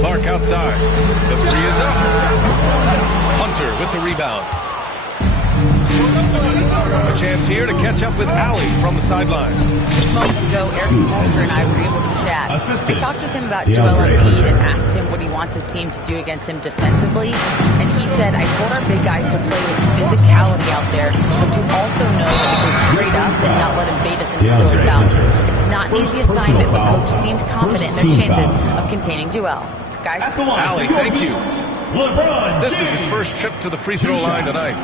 Clark outside. The three is up. Hunter with the rebound. A chance here to catch up with Allie from the sideline. Just moments ago, Eric Spoelstra and I were able to chat. I talked with him about Joel Embiid and asked him what he wants his team to do against him defensively. And he said, I told our big guys to play with physicality out there, but to also know that to go straight up and not let him bait us into silly fouls. It's not an easy assignment, but coach seemed confident in their chances of containing Joel. Guys? Allie, thank you. This is his first trip to the free throw line tonight.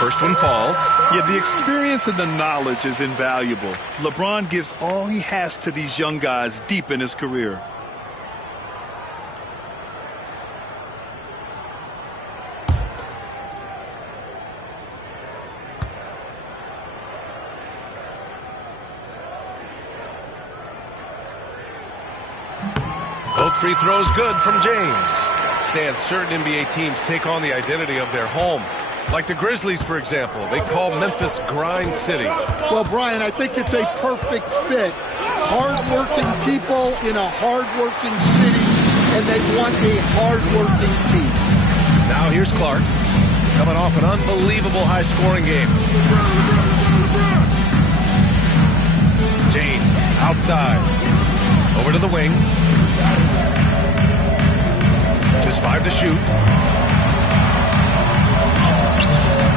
First one falls. Yeah, the experience and the knowledge is invaluable. LeBron gives all he has to these young guys deep in his career. Both free throws good from James. Stan, certain NBA teams take on the identity of their home. Like the Grizzlies, for example. They call Memphis Grind City. Well, Brian, I think it's a perfect fit. Hard-working people in a hard-working city, and they want a hard-working team. Now here's Clark, coming off an unbelievable high-scoring game. James, outside. Over to the wing. Just 5 to shoot.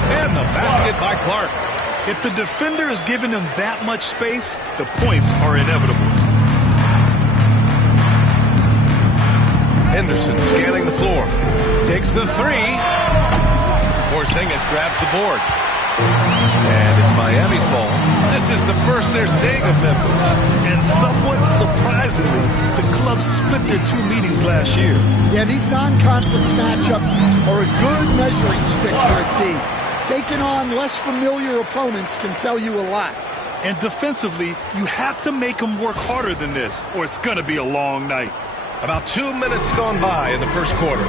And the basket by Clark. If the defender is giving him that much space, the points are inevitable. Henderson scanning the floor. Takes the three. Porzingis grabs the board. And it's Miami's ball. This is the first they're seeing of Memphis. And somewhat surprisingly, the club split their 2 meetings last year. Yeah, these non-conference matchups are a good measuring stick for a team. Taking on less familiar opponents can tell you a lot. And defensively, you have to make them work harder than this, or it's going to be a long night. About 2 minutes gone by in the first quarter.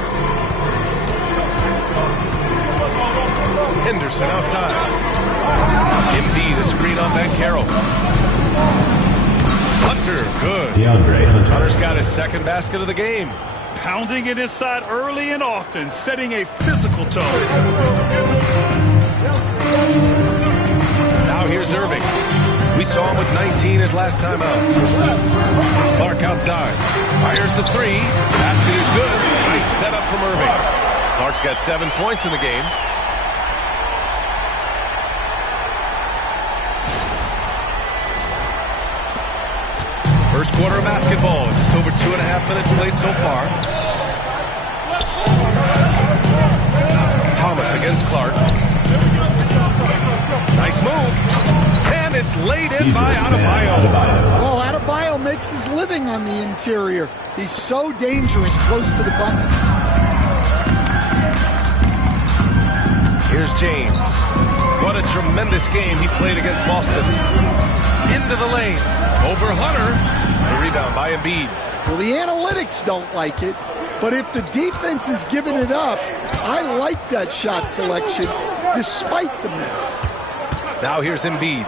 Henderson outside. Embiid, a screen on Banchero. Hunter, good. Hunter's got his second basket of the game. Pounding it inside early and often, setting a physical tone. Now here's Irving. We saw him with 19 his last time out. Clark outside. Fires the three. Basket is good. Nice setup from Irving. Clark's got 7 points in the game. First quarter of basketball. Just over 2.5 minutes played so far. Thomas against Clark. Nice move. And it's laid in by Adebayo. Well, Adebayo makes his living on the interior. He's so dangerous close to the bucket. Here's James. What a tremendous game he played against Boston. Into the lane. Over Hunter. The rebound by Embiid. Well, the analytics don't like it, but if the defense is giving it up, I like that shot selection despite the miss. Now here's Embiid.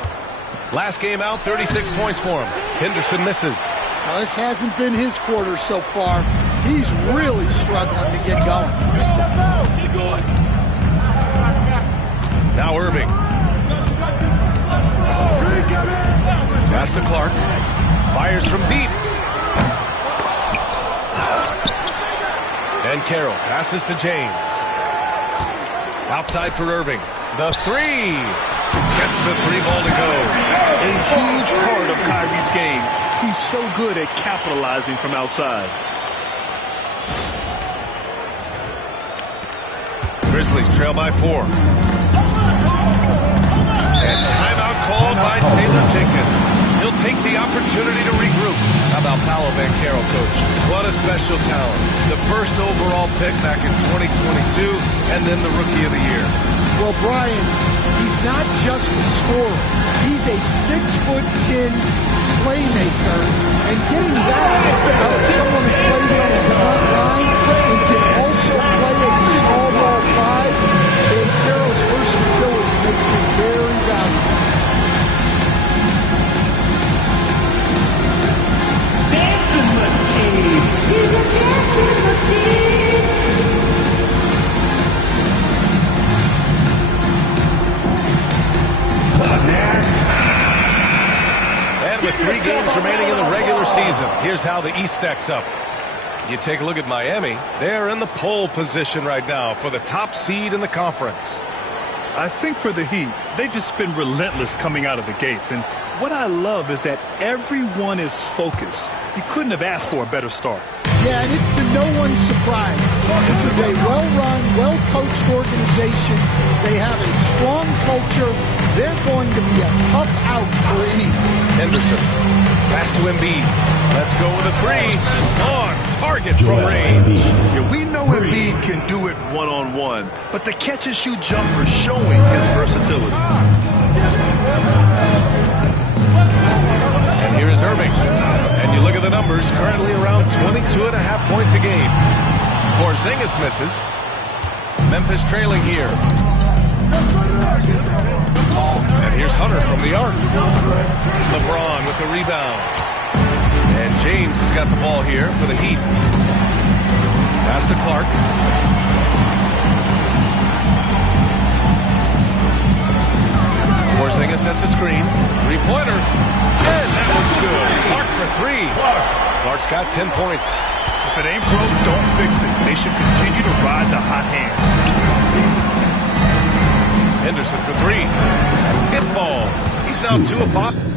Last game out, 36 points for him. Henderson misses. Now, this hasn't been his quarter so far. He's really struggling to get going. Now Irving. Pass to Clark. Fires from deep. And Carroll passes to James. Outside for Irving. The three. Gets the three ball to go. A huge part of Kyrie's game. He's so good at capitalizing from outside. Grizzlies trail by 4. And timeout called by Taylor Jenkins. He'll take the opportunity to regroup. How about Paolo Banchero, coach? What a special talent. The first overall pick back in 2022, and then the Rookie of the Year. Well, Brian, he's not just a scorer. He's a 6'10", playmaker, and getting that out of someone who plays on the front line and can also play as a small ball five, Banchero's versatility makes him very valuable. Dancing machine! He's a dancing machine! And with 3 games remaining in the regular season, here's how the East stacks up. You take a look at Miami. They're in the pole position right now for the top seed in the conference. I think for the Heat, they've just been relentless coming out of the gates. And what I love is that everyone is focused. You couldn't have asked for a better start. Yeah, and it's to no one's surprise. This is a well-run, well-coached organization. They have a strong culture. They're going to be a tough out for anyone. Henderson, pass to Embiid. Let's go with a 3. On target from range. Yeah, we know Embiid can do it one-on-one, but the catch-and-shoot jumper is showing his versatility. And here is Irving. And you look at the numbers, currently around 22.5 points a game. Porzingis misses. Memphis trailing here. And here's Hunter from the arc. LeBron with the rebound. And James has got the ball here for the Heat. Pass to Clark. Porzingis sets a screen. 3-pointer. And that was good. Clark for 3. Clark's got 10 points. If it ain't broke, don't fix it. They should continue to ride the hot hand. Henderson for 3. It falls. He's now 2 of 5.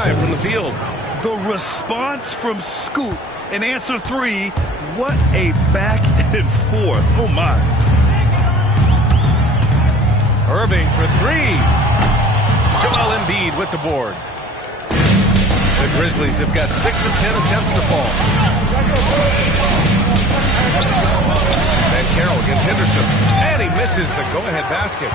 from the field. The response from Scoot in answer 3. What a back and forth. Oh, my. Irving for 3. Joel Embiid with the board. The Grizzlies have got 6 of 10 attempts to fall. Van Carroll against Henderson. And he misses the go-ahead basket.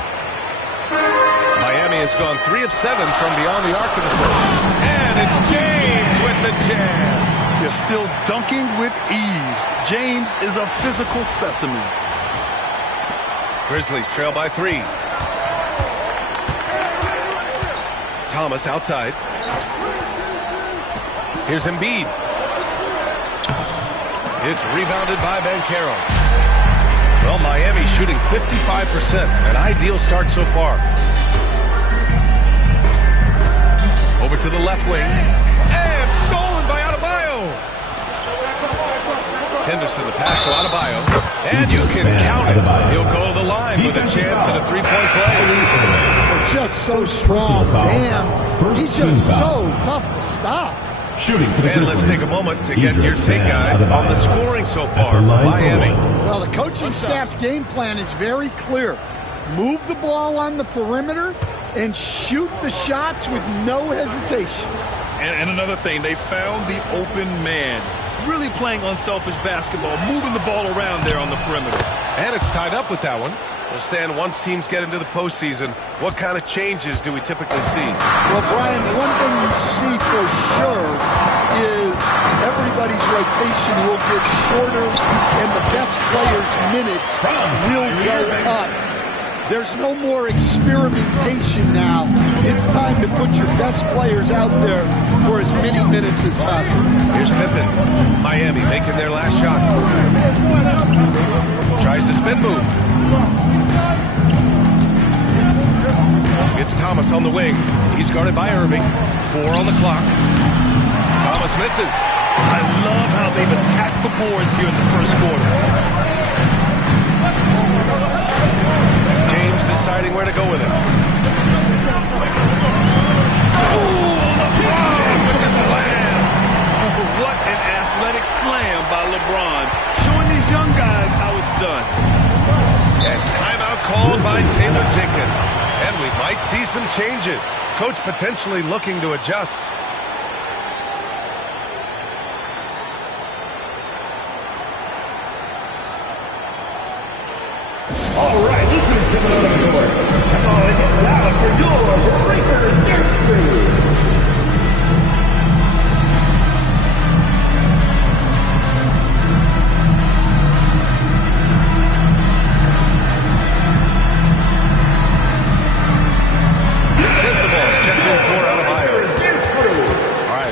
Miami has gone 3 of 7 from beyond the arc in the first. And it's James with the jam. They're still dunking with ease. James is a physical specimen. Grizzlies trail by 3. Thomas outside. Here's Embiid. It's rebounded by Van Carroll. Well, Miami shooting 55%. An ideal start so far. Over to the left wing. And stolen by Adebayo. Henderson, the pass to Adebayo. And you can count it. He'll go to the line with a chance at a three-point play. They're just so strong. Damn. He's just so tough to stop. Shooting for the And let's take a moment to get your take, guys, on the scoring so far for Miami. Well, the coaching staff's game plan is very clear. Move the ball on the perimeter and shoot the shots with no hesitation. And another thing, they found the open man. Really playing unselfish basketball, moving the ball around there on the perimeter. And it's tied up with that one. Well, Stan, once teams get into the postseason, what kind of changes do we typically see? Well, Brian, the one thing you see for sure is everybody's rotation will get shorter and the best players' minutes will go up. There's no more experimentation now. It's time to put your best players out there for as many minutes as possible. Here's Pippen. Miami making their last shot. Tries the spin move. It's Thomas on the wing. He's guarded by Irving. 4 on the clock. Thomas misses. I love how they've attacked the boards here in the first quarter. James deciding where to go with it. LeBron with the slam. What an athletic slam by LeBron. Showing these young guys how it's done. And timeout called by Taylor Jenkins. And we might see some changes. Coach potentially looking to adjust. All right, this is coming out of the door. Come on, get loud for your Breakers Dance Crew.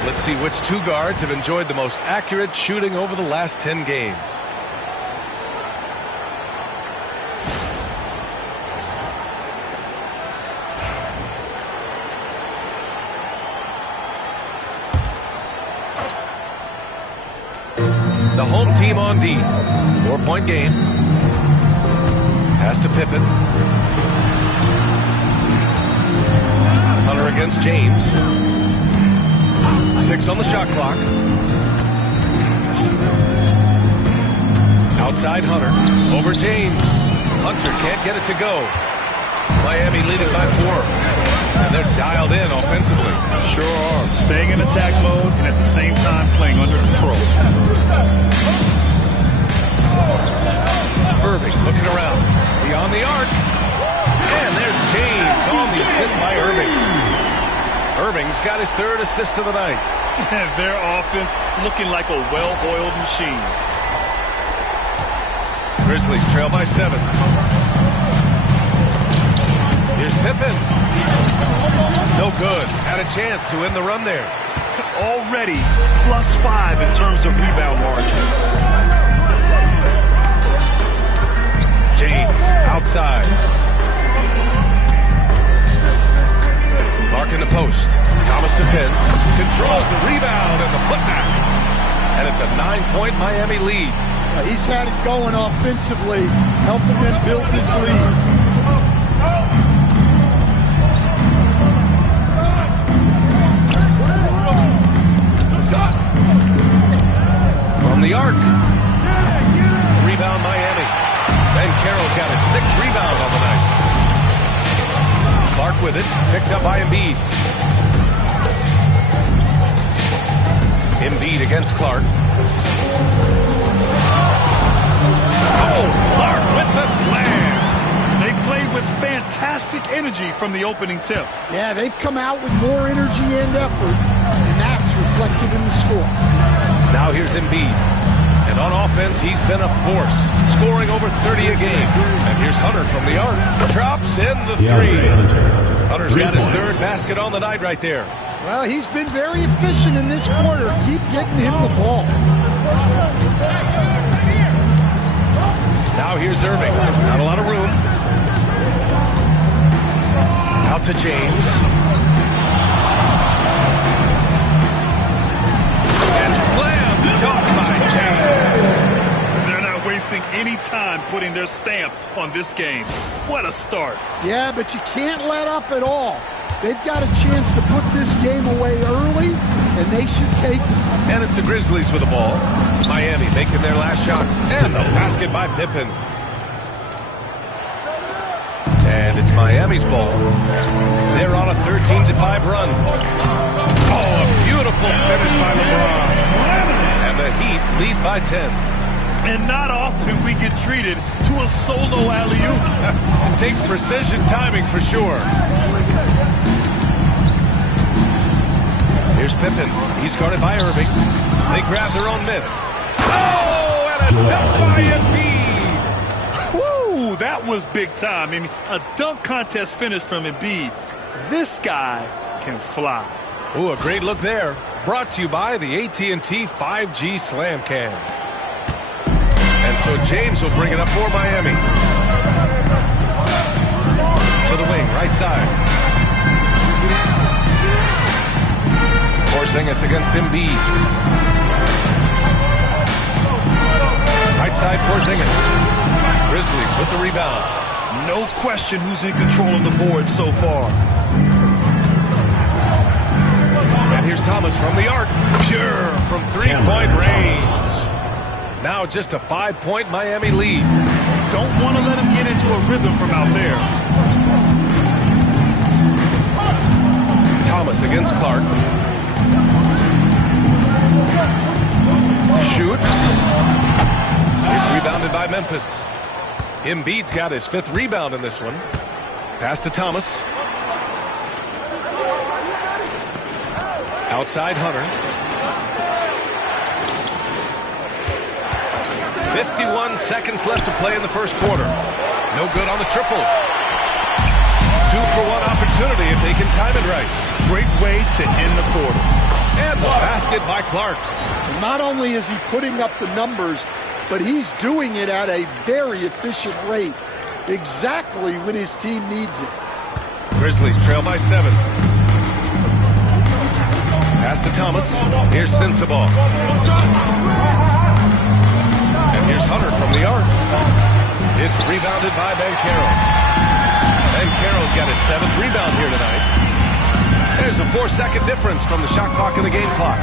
Let's see which 2 guards have enjoyed the most accurate shooting over the last 10 games. The home team on D. 4-point game. Pass to Pippen. Hunter against James. 6 on the shot clock. Outside Hunter. Over James. Hunter can't get it to go. Miami leading by 4. And they're dialed in offensively. Sure are. Staying in attack mode and at the same time playing under control. Irving looking around. Beyond the arc. And there's James on the assist by Irving. Irving's got his 3rd assist of the night. Their offense looking like a well-oiled machine. Grizzlies trail by 7. Here's Pippen. No good. Had a chance to end the run there. Already +5 in terms of rebound margin. James outside. Clark in the post. Thomas defends. Controls the rebound and the putback. And it's a 9-point Miami lead. He's had it going offensively, helping them build this lead. arc. Rebound Miami. Ben Carroll's got his 6th rebound on the night. Clark with it, picked up by Embiid. Embiid against Clark. Oh, Clark with the slam. They played with fantastic energy from the opening tip. Yeah, they've come out with more energy and effort, and that's reflected in the score. Now here's Embiid. And on offense, he's been a force, scoring over 30 a game. And here's Hunter from the arc. Drops in the 3. Hunter's got his 3rd basket on the night right there. Well, he's been very efficient in this quarter. Keep getting him the ball. Now here's Irving. Not a lot of room. Out to James. And slammed dunk by James. They're not wasting any time putting their stamp on this game. What a start. Yeah, but you can't let up at all. They've got a chance to put this game away early, and they should take it. And it's the Grizzlies with the ball. Miami making their last shot. And the basket by Pippen. And it's Miami's ball. They're on a 13-5 run. Oh, a beautiful finish by LeBron. And the Heat lead by 10. And not often we get treated to a solo alley-oop. It takes precision timing for sure. Here's Pippen. He's guarded by Irving. They grab their own miss. Oh, and a dunk by Embiid. Woo, that was big time. I mean, a dunk contest finish from Embiid. This guy can fly. Ooh, a great look there. Brought to you by the AT&T 5G Slam Cam. And so James will bring it up for Miami. To the wing, right side. Porzingis against Embiid. Right side, Porzingis. Grizzlies with the rebound. No question who's in control of the board so far. And here's Thomas from the arc. Pure from three-point range. Now just a 5-point Miami lead. Don't want to let him get into a rhythm from out there. Thomas against Clark. Shoots. He's rebounded by Memphis. Embiid's got his 5th rebound in this one. Pass to Thomas. Outside Hunter. 51 seconds left to play in the first quarter. No good on the triple. 2-for-1 opportunity if they can time it right. Great way to end the quarter. And the basket by Clark. Not only is he putting up the numbers, but he's doing it at a very efficient rate. Exactly when his team needs it. Grizzlies trail by 7. Pass to Thomas. Here's Sensabaugh. And here's Hunter from the arc. It's rebounded by Ben Carroll. Ben Carroll's got his 7th rebound here tonight. There's a 4-second difference from the shot clock and the game clock.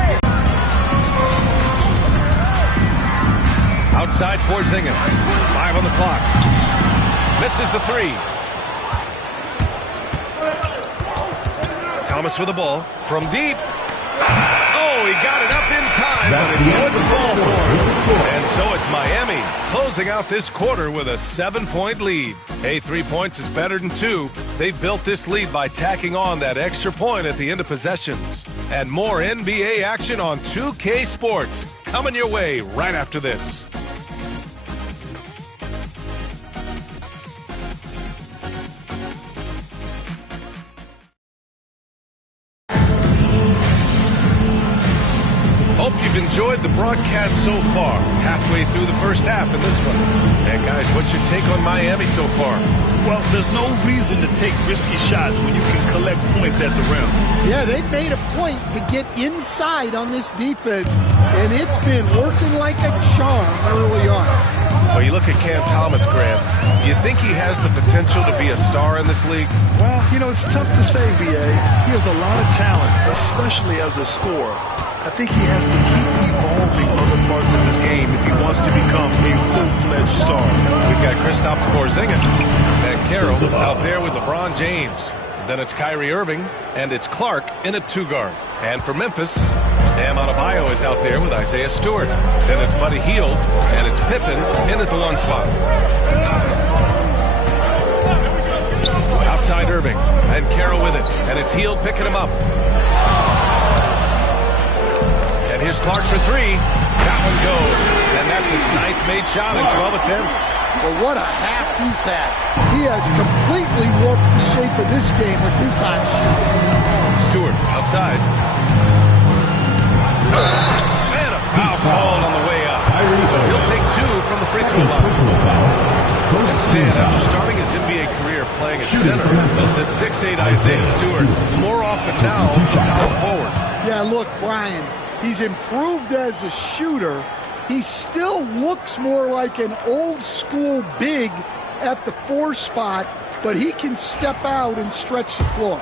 Outside Porzingis. 5 on the clock. Misses the 3. Thomas with the ball from deep. Oh, he got it up in time, but it wouldn't fall for him. And so it's Miami closing out this quarter with a 7-point lead. Hey, 3 points is better than 2. They've built this lead by tacking on that extra point at the end of possessions. And more NBA action on 2K Sports coming your way right after this. Hope you've enjoyed the broadcast so far. Halfway through the first half in this one. And guys, what's your take on Miami so far? Well, there's no reason to take risky shots when you can collect points at the rim. Yeah, they've made a point to get inside on this defense, and it's been working like a charm early on. Well, you look at Cam Thomas, Grant. You think he has the potential to be a star in this league? Well, you know, it's tough to say, B.A. He has a lot of talent, especially as a scorer. I think he has to keep evolving other parts of his game if he wants to become a full-fledged star. We've got Kristaps Porzingis and Carroll out there with LeBron James. Then it's Kyrie Irving, and it's Clark in a two-guard. And for Memphis, Bam Adebayo is out there with Isaiah Stewart. Then it's Buddy Hield, and it's Pippen in at the one spot. Outside Irving, and Carroll with it, and it's Hield picking him up. And here's Clark for three. That one goes, and that's his 9th made shot in 12 attempts. Well, what a half he's had. He has completely warped the shape of this game with his hot shot. Stewart outside. And a foul called on the way up. So he'll take 2 from the free throw line. And after starting his NBA career playing at center, the 6'8" Isaiah Stewart more often now power forward. Yeah, look, Brian, he's improved as a shooter. He still looks more like an old-school big at the 4 spot, but he can step out and stretch the floor.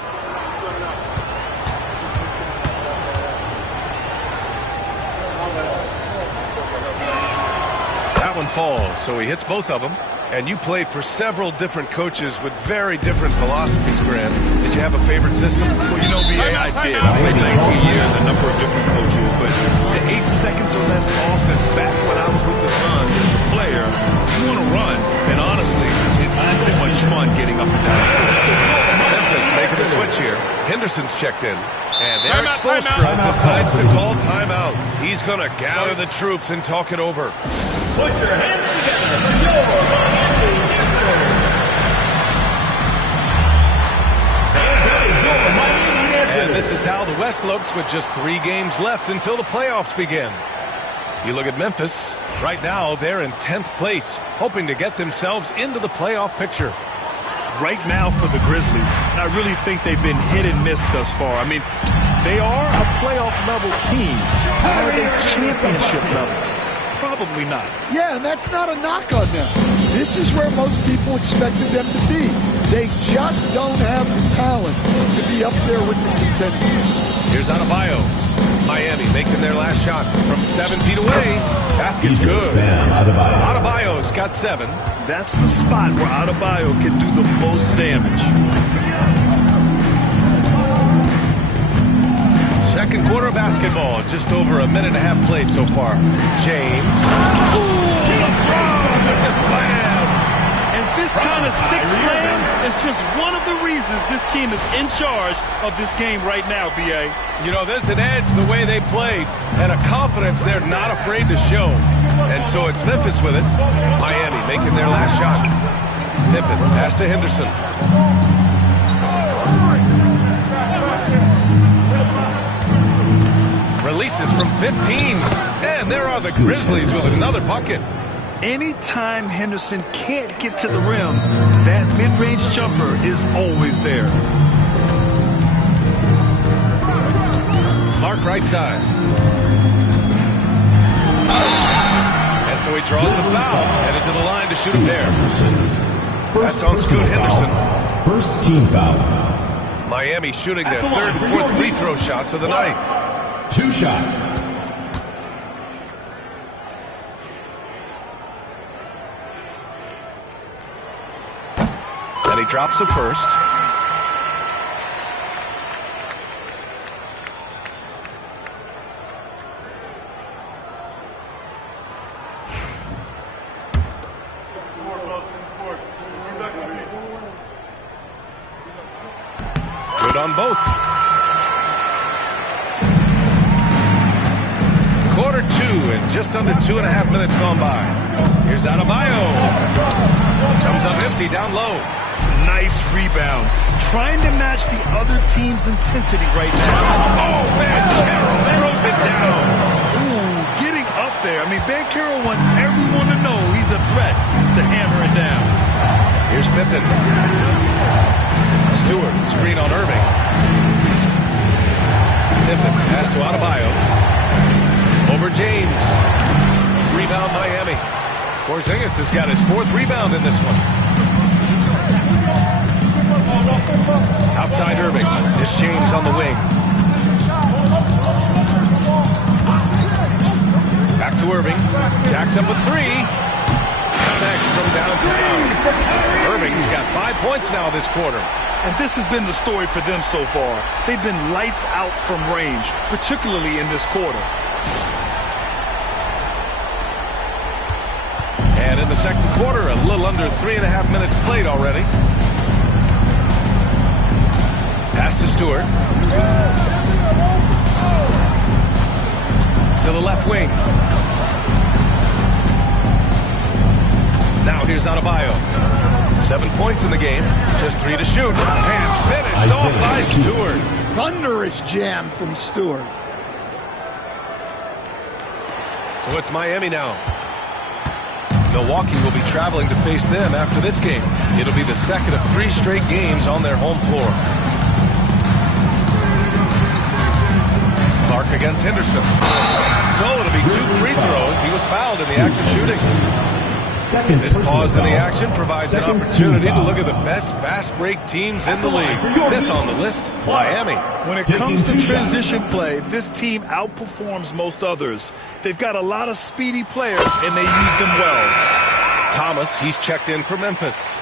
That one falls, so he hits both of them. And you played for several different coaches with very different philosophies, Grant. Did you have a favorite system? Well, you know, B.A., I did. I played 19 years, a number of different coaches, but the 8 seconds or less offense back when I was with the Suns as a player, you want to run. And honestly, it's so much fun getting up and down. Memphis making the switch here. Henderson's checked in. And Eric Spoelstra decides to call timeout. He's going to gather the troops and talk it over. Put your hands together for your Miami Answer. And this is how the West looks with just 3 games left until the playoffs begin. You look at Memphis. Right now, they're in 10th place, hoping to get themselves into the playoff picture. Right now for the Grizzlies, I really think they've been hit and miss thus far. I mean, they are a playoff-level team. Are they championship level? Probably not. Yeah, and that's not a knock on them. This is where most people expected them to be. They just don't have the talent to be up there with the contenders. Here's Adebayo. Miami making their last shot from 7 feet away. Basket's good. Adebayo's got 7. That's the spot where Adebayo can do the most damage. Second quarter basketball, just over a minute and a half played so far. James. With the slam. And this kind of sick slam is just one of the reasons this team is in charge of this game right now, B.A. You know, there's an edge the way they played and a confidence they're not afraid to show. And so it's Memphis with it. Miami making their last shot. Pippen, pass to Henderson. Releases from 15. And there are the Grizzlies with another bucket. Anytime Henderson can't get to the rim, that mid-range jumper is always there. Clark right side. And so he draws the foul. Headed to the line to shoot him there. That's on Scoot Henderson. First team foul. Miami shooting their 3rd and 4th free throw shots of the night. 2 shots. And he drops the first. Good on both. Quarter 2 and just under 2.5 minutes gone by. Here's Adebayo. Comes up empty down low. Nice rebound. Trying to match the other team's intensity right now. Oh, man, Carroll throws it down. Ooh, getting up there. I mean, Ben Carroll wants everyone to know he's a threat to hammer it down. Here's Pippen. Stewart, screen on Irving. Pippen, pass to Adebayo. Over James. Rebound Miami. Porzingis has got his 4th rebound in this one. Outside Irving. It's James on the wing. Racks up a three. Connects from downtown. Irving's got 5 points now this quarter. And this has been the story for them so far. They've been lights out from range, particularly in this quarter. And in the second quarter, a little under 3.5 minutes played already. Pass to Stewart. To the left wing. Now here's Adebayo. 7 points in the game. Just 3 to shoot. And finished off by Stewart. Thunderous jam from Stewart. So it's Miami now. Milwaukee will be traveling to face them after this game. It'll be the second of 3 straight games on their home floor. Clark against Henderson. So it'll be 2 free throws. He was fouled in the act of shooting. This pause in the action provides an opportunity to look at the best fast break teams in the league. 5th on the list, Miami. When it comes to transition play, this team outperforms most others. They've got a lot of speedy players, and they use them well. Thomas, he's checked in for Memphis.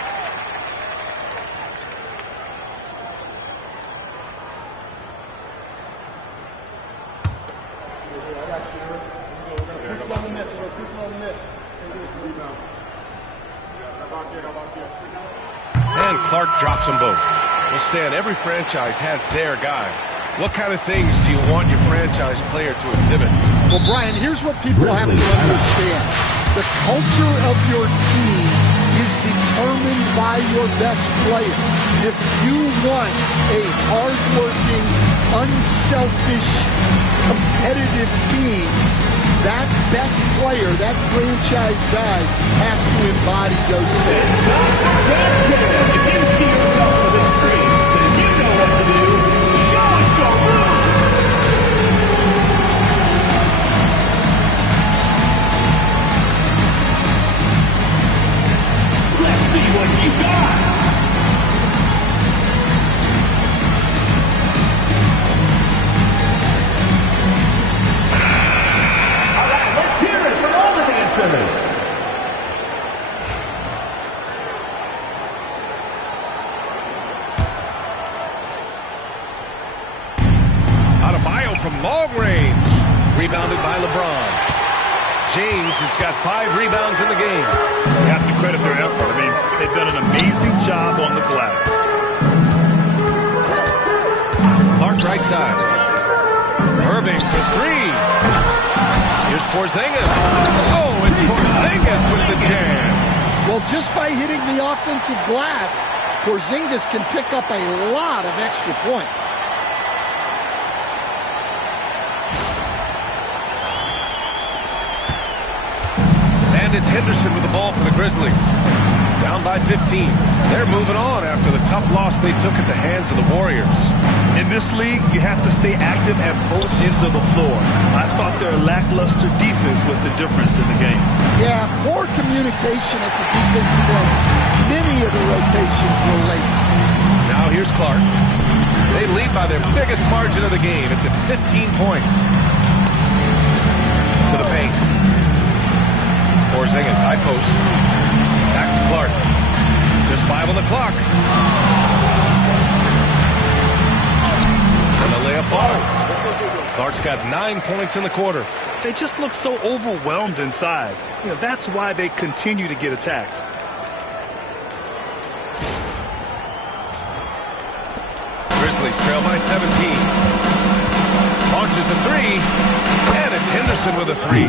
And Clark drops them both. Well, Stan, every franchise has their guy. What kind of things do you want your franchise player to exhibit? Well, Brian, here's what people have to understand. The culture of your team is determined by your best player. If you want a hardworking, unselfish, competitive team, that best player, that franchise guy, has to embody those things. That's good. If you see yourself on the screen, then you know what to do. Show us your moves. Let's see what you got. All right, let's hear it for all the dancers. Adebayo from long range. Rebounded by LeBron. James has got 5 rebounds in the game. You have to credit their effort. I mean, they've done an amazing job on the glass. Clark right side. Irving for 3. Here's Porzingis. Oh, it's Porzingis with the jam. Well, just by hitting the offensive glass, Porzingis can pick up a lot of extra points. And it's Henderson with the ball for the Grizzlies. Down by 15. They're moving on after the tough loss they took at the hands of the Warriors. In this league, you have to stay active at both ends of the floor. I thought their lackluster defense was the difference in the game. Yeah, poor communication at the defensive end. Many of the rotations were late. Now here's Clark. They lead by their biggest margin of the game. It's at 15 points. To the paint. Porzingis, high post. Back to Clark. Just 5 on the clock. And the layup falls. Clark's got 9 points in the quarter. They just look so overwhelmed inside. You know, that's why they continue to get attacked. Grizzlies trail by 17. Launches a 3. And it's Henderson with a 3.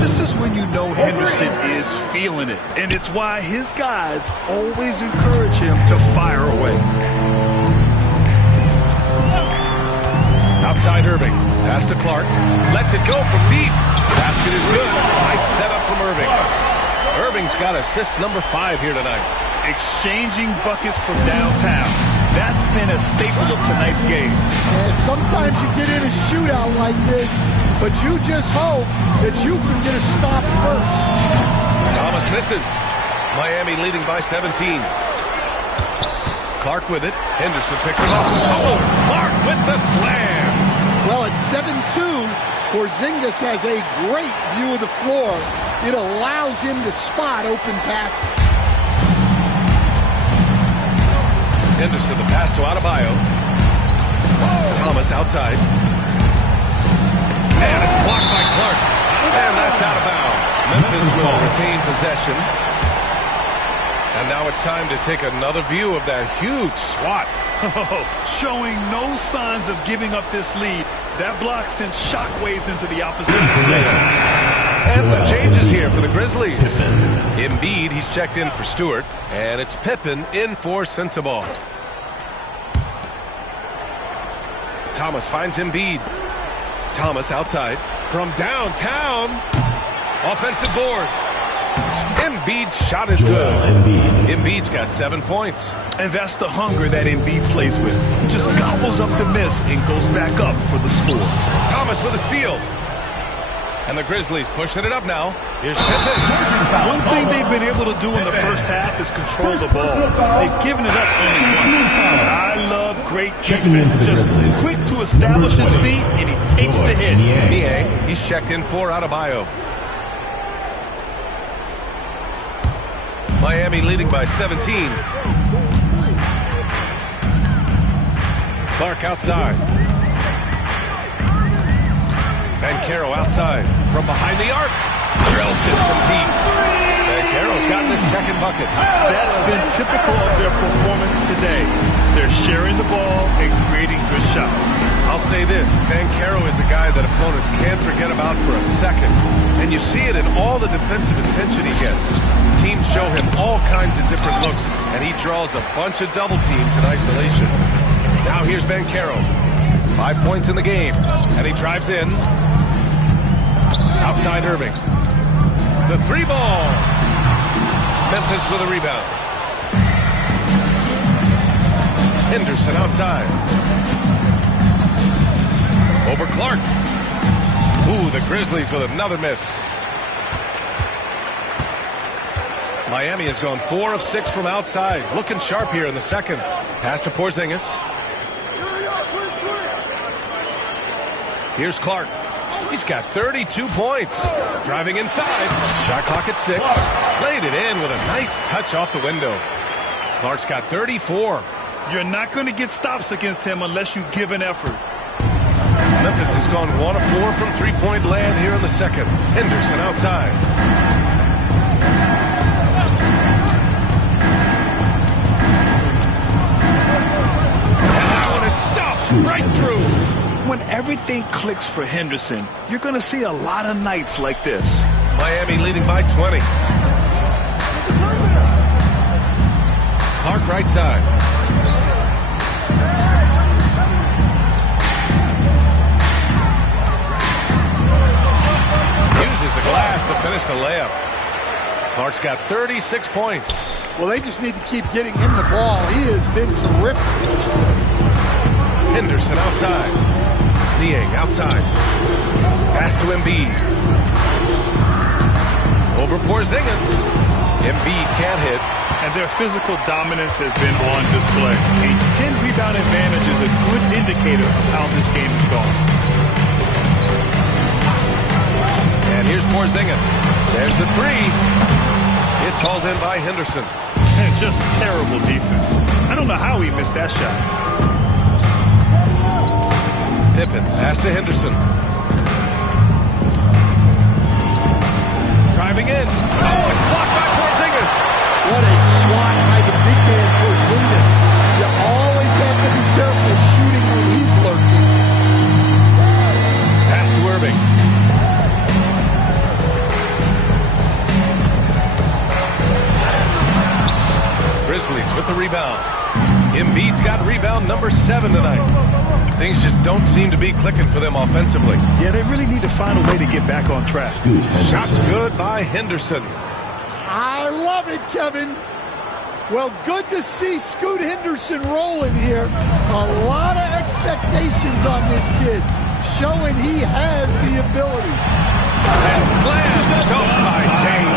This is when you know Henderson is feeling it. And it's why his guys always encourage him to fire away. Outside Irving. Pass to Clark. Lets it go from deep. Basket is good. Nice setup from Irving. Irving's got assist number 5 here tonight. Exchanging buckets from downtown. That's been a staple of tonight's game. And sometimes you get in a shootout like this, but you just hope that you can get a stop first. Thomas misses. Miami leading by 17. Clark with it. Henderson picks it up. Oh, Clark with the slam. Well, at 7-2, Porzingis has a great view of the floor it allows him to spot open passes. Henderson, the pass to Adebayo. Thomas outside. And it's blocked by Clark. And that's out of bounds. Memphis will retain possession. And now it's time to take another view of that huge swat. Showing no signs of giving up this lead. That block sent shockwaves into the opposition. And some changes here for the Grizzlies. Embiid, he's checked in for Stewart. And it's Pippen in for Sensabaugh. Thomas finds Embiid. Thomas outside from downtown. Offensive board. Embiid's shot is good. Embiid's got 7 points. And that's the hunger that Embiid plays with. Just gobbles up the miss and goes back up for the score. Thomas with a steal. And the Grizzlies pushing it up now. Here's Pippen. One thing they've been able to do in the first half is control the ball. They've given it up only once. I love great defense. Just quick to establish his feet, and he takes the hit. Nie, he's checked in for Adebayo. Miami leading by 17. Clark outside. Banchero outside from behind the arc. Drills it from deep. Banchero's gotten his second bucket. That's been typical of their performance today. They're sharing the ball and creating good shots. I'll say this, Banchero is a guy that opponents can't forget about for a second. And you see it in all the defensive attention he gets. Teams show him all kinds of different looks, and he draws a bunch of double teams in isolation. Now here's Banchero. 5 points in the game, and he drives in. Outside Irving. The three ball. Memphis with a rebound. Henderson outside. Over Clark. Ooh, the Grizzlies with another miss. Miami has gone 4 of 6 from outside. Looking sharp here in the second. Pass to Porzingis. Here's Clark. He's got 32 points. Driving inside. Shot clock at 6. Laid it in with a nice touch off the window. Clark's got 34. You're not going to get stops against him unless you give an effort. Memphis has gone 1 of 4 from three-point land here in the second. Henderson outside. And that one is stopped right through. When everything clicks for Henderson, you're going to see a lot of nights like this. Miami leading by 20. Clark right side. Uses the glass to finish the layup. Clark's got 36 points. Well, they just need to keep getting him the ball. He has been terrific. Henderson outside. Niang outside. Pass to Embiid. Over Porzingis. Embiid can't hit. And their physical dominance has been on display. A 10-rebound advantage is a good indicator of how this game is going. And here's Porzingis. There's the three. It's hauled in by Henderson. And just terrible defense. I don't know how he missed that shot. Pippen, pass to Henderson. Driving in. Oh, it's blocked by Porzingis. What a swat by the big man Porzingis. You always have to be careful shooting when he's lurking. Pass to Irving. Grizzlies with the rebound. Embiid's got rebound number 7 tonight. Things just don't seem to be clicking for them offensively. Yeah, they really need to find a way to get back on track. Shots good by Henderson. I love it, Kevin. Well, good to see Scoot Henderson rolling here. A lot of expectations on this kid, showing he has the ability. And slammed dunk by James.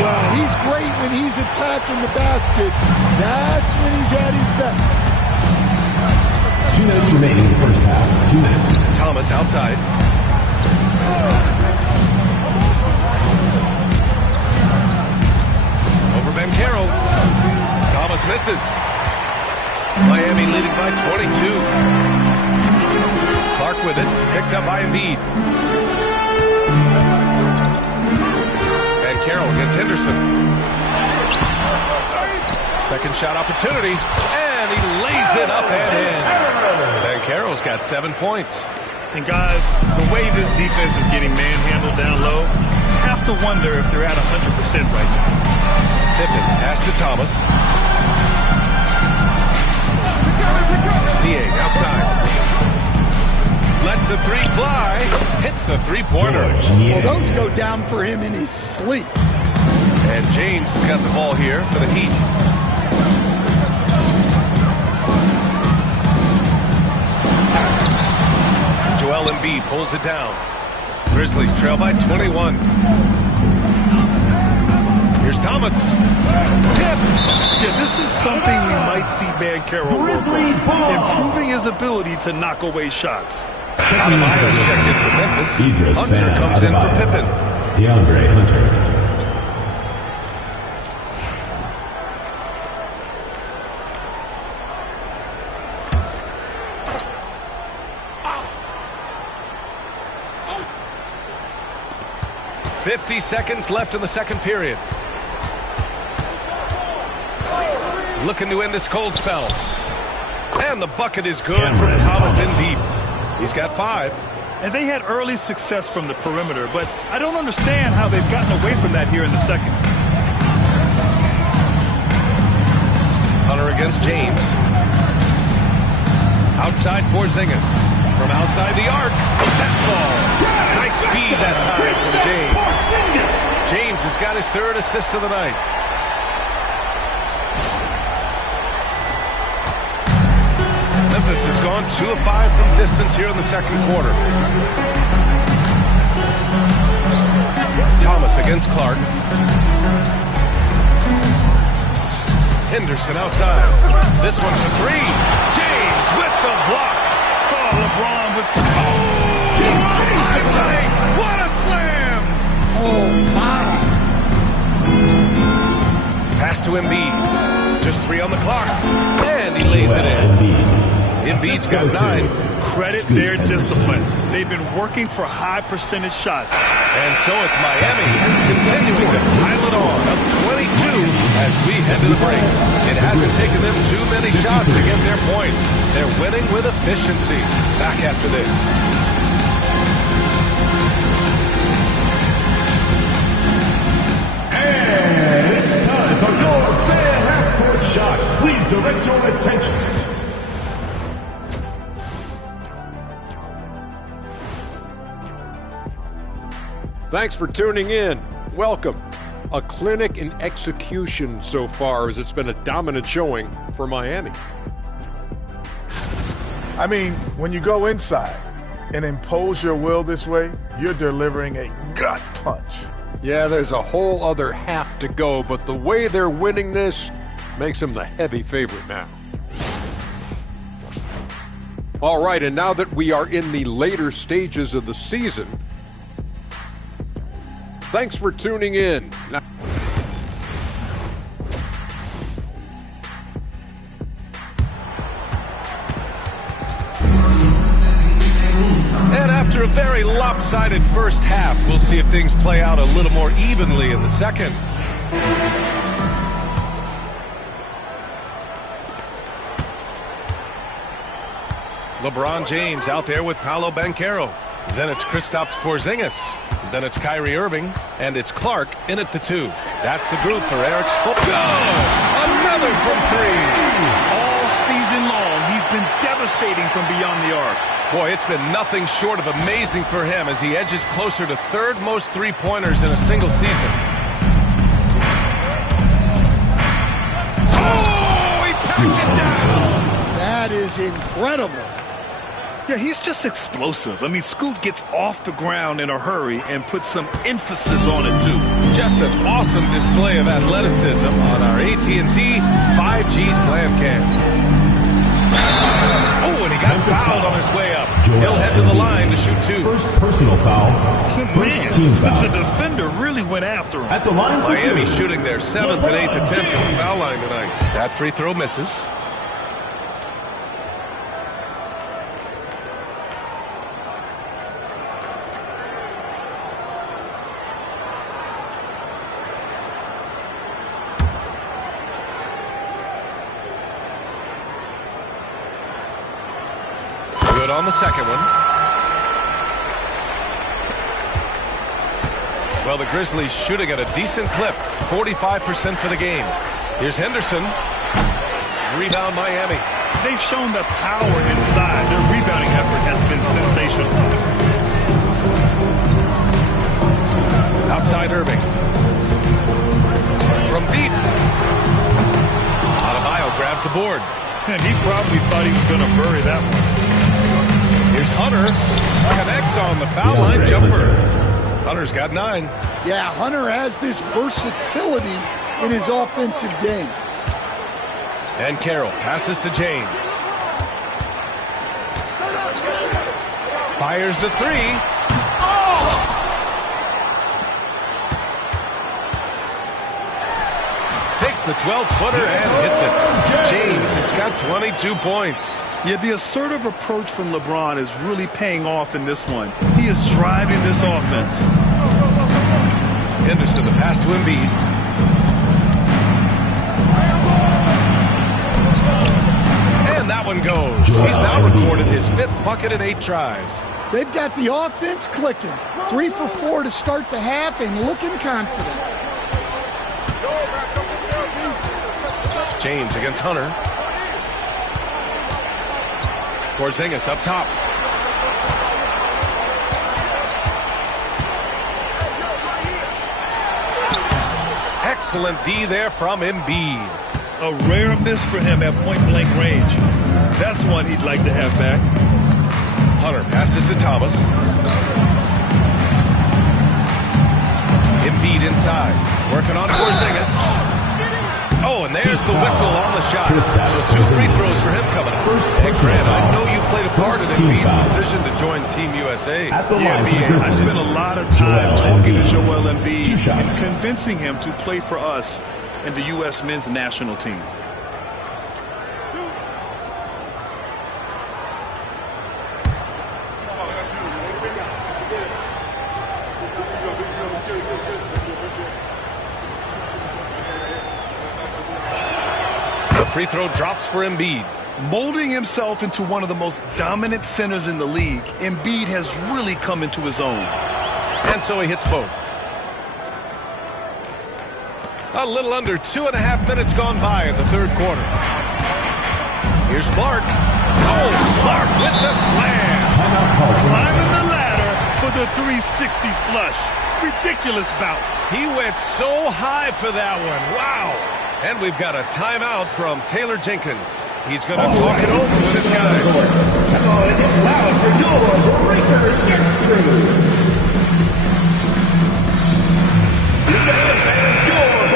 Well, he's great when he's attacking the basket. That's when he's at his best. 2 minutes remaining in the first half. 2 minutes. Thomas outside. misses. Miami leading by 22. Clark with it, picked up by Embiid. And Carroll against Henderson. Second shot opportunity, and he lays it up and in. And Carroll's got 7 points. And guys, the way this defense is getting manhandled down low, I have to wonder if they're at 100% right now. Pippen pass to Thomas. Niang outside. Lets the three fly. Hits the three-pointer. Well, those go down for him in his sleep. And James has got the ball here for the Heat. Joel Embiid pulls it down. Grizzlies trail by 21. Here's Thomas. Tipped. Yeah, this is something we might see Banchero work on, improving his ability to knock away shots. Adebayo's check is for Memphis. Hunter comes in for Pippen. DeAndre Hunter. .50 seconds left in the second period. Looking to end this cold spell. And the bucket is good from Thomas in deep. He's got 5. And they had early success from the perimeter, but I don't understand how they've gotten away from that here in the second. Hunter against James. Outside Porzingis. From outside the arc. That ball. Nice speed that time from James. James has got his 3rd assist of the night. Memphis has gone 2 of 5 from distance here in the second quarter. Thomas against Clark. Henderson outside. This one's a 3. James with the block. Oh, LeBron with some... What a slam! Oh, my. Pass to Embiid. Just 3 on the clock. And he lays it in. Embiid's got 9. Credit their discipline. They've been working for high percentage shots. And so it's Miami continuing to pile it on, up 22 as we head to the break. It hasn't taken them too many shots to get their points. They're winning with efficiency. Back after this. And it's time for your fan half-court shot. Please direct your attention. Thanks for tuning in. Welcome. A clinic in execution so far, as it's been a dominant showing for Miami. I mean, when you go inside and impose your will this way, you're delivering a gut punch. Yeah, there's a whole other half to go, but the way they're winning this makes them the heavy favorite now. All right, and now that we are in the later stages of the season, thanks for tuning in. And after a very lopsided first half, we'll see if things play out a little more evenly in the second. LeBron James out there with Paolo Banchero. Then it's Kristaps Porzingis. Then it's Kyrie Irving. And it's Clark in at the 2. That's the group for Eric Spoelstra. Another from 3. All season long, he's been devastating from beyond the arc. Boy, it's been nothing short of amazing for him as he edges closer to 3rd most three-pointers in a single season. Oh, he packs it down. That is incredible. Yeah, he's just explosive. I mean, Scoot gets off the ground in a hurry and puts some emphasis on it, too. Just an awesome display of athleticism on our AT&T 5G Slam Cam. Oh, and he got fouled on his way up. He'll head to the line to shoot 2. First personal foul. First team foul. The defender really went went after him. At the line for Miami two, shooting their 7th and 8th attempts at the foul line tonight. That free throw misses. Good on the second one. Well, the Grizzlies shooting at a decent clip, 45% for the game. Here's Henderson. Rebound Miami. They've shown the power inside. Their rebounding effort has been sensational. Outside Irving. From deep. Adebayo grabs the board. And he probably thought he was going to bury that one. Here's Hunter. Connects on the foul line jumper. Hunter's got 9. Yeah, Hunter has this versatility in his offensive game. And Carroll passes to James. Fires the 3. Takes the 12-footer and hits it. James has got 22 points. Yeah, the assertive approach from LeBron is really paying off in this one. He is driving this offense. Henderson, the pass to Embiid. And that one goes. He's now recorded his 5th bucket in 8 tries. They've got the offense clicking. 3 for 4 to start the half and looking confident. James against Hunter. Porzingis up top. Excellent D there from Embiid. A rare miss for him at point-blank range. That's one he'd like to have back. Hunter passes to Thomas. Embiid inside. Working on Porzingis. Oh, and there's the whistle on the shot. So 2 free throws for him coming up. Hey, Grant, I know you played a part in Embiid's decision to join Team USA. At the line for the I Grizzlies, spent a lot of time talking to Joel Embiid 2 shots. and convincing him to play for us in the U.S. men's national team. Free throw drops for Embiid. Molding himself into one of the most dominant centers in the league, Embiid has really come into his own. And so he hits both. A little under 2.5 minutes gone by in the 3rd quarter. Here's Clark. Oh, Clark with the slam. Climbing the ladder for the 360 flush. Ridiculous bounce. He went so high for that one. Wow. And we've got a timeout from Taylor Jenkins. He's going to talk it over with his guys. Come on, it's loud for your breaker history.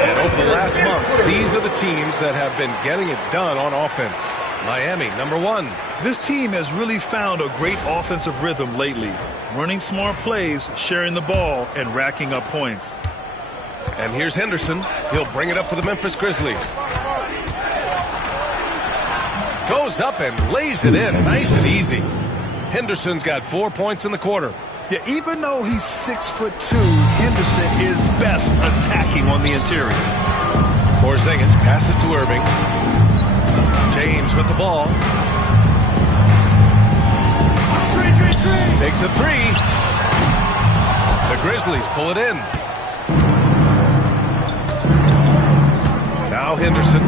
And over the last month, these are the teams that have been getting it done on offense. Miami, number 1. This team has really found a great offensive rhythm lately. Running smart plays, sharing the ball, and racking up points. And here's Henderson. He'll bring it up for the Memphis Grizzlies. Goes up and lays it in. Nice and easy. Henderson's got 4 points in the quarter. Yeah, even though he's 6'2", Henderson is best attacking on the interior. Porzingis passes to Irving. James with the ball. Takes a 3. The Grizzlies pull it in. Now Henderson.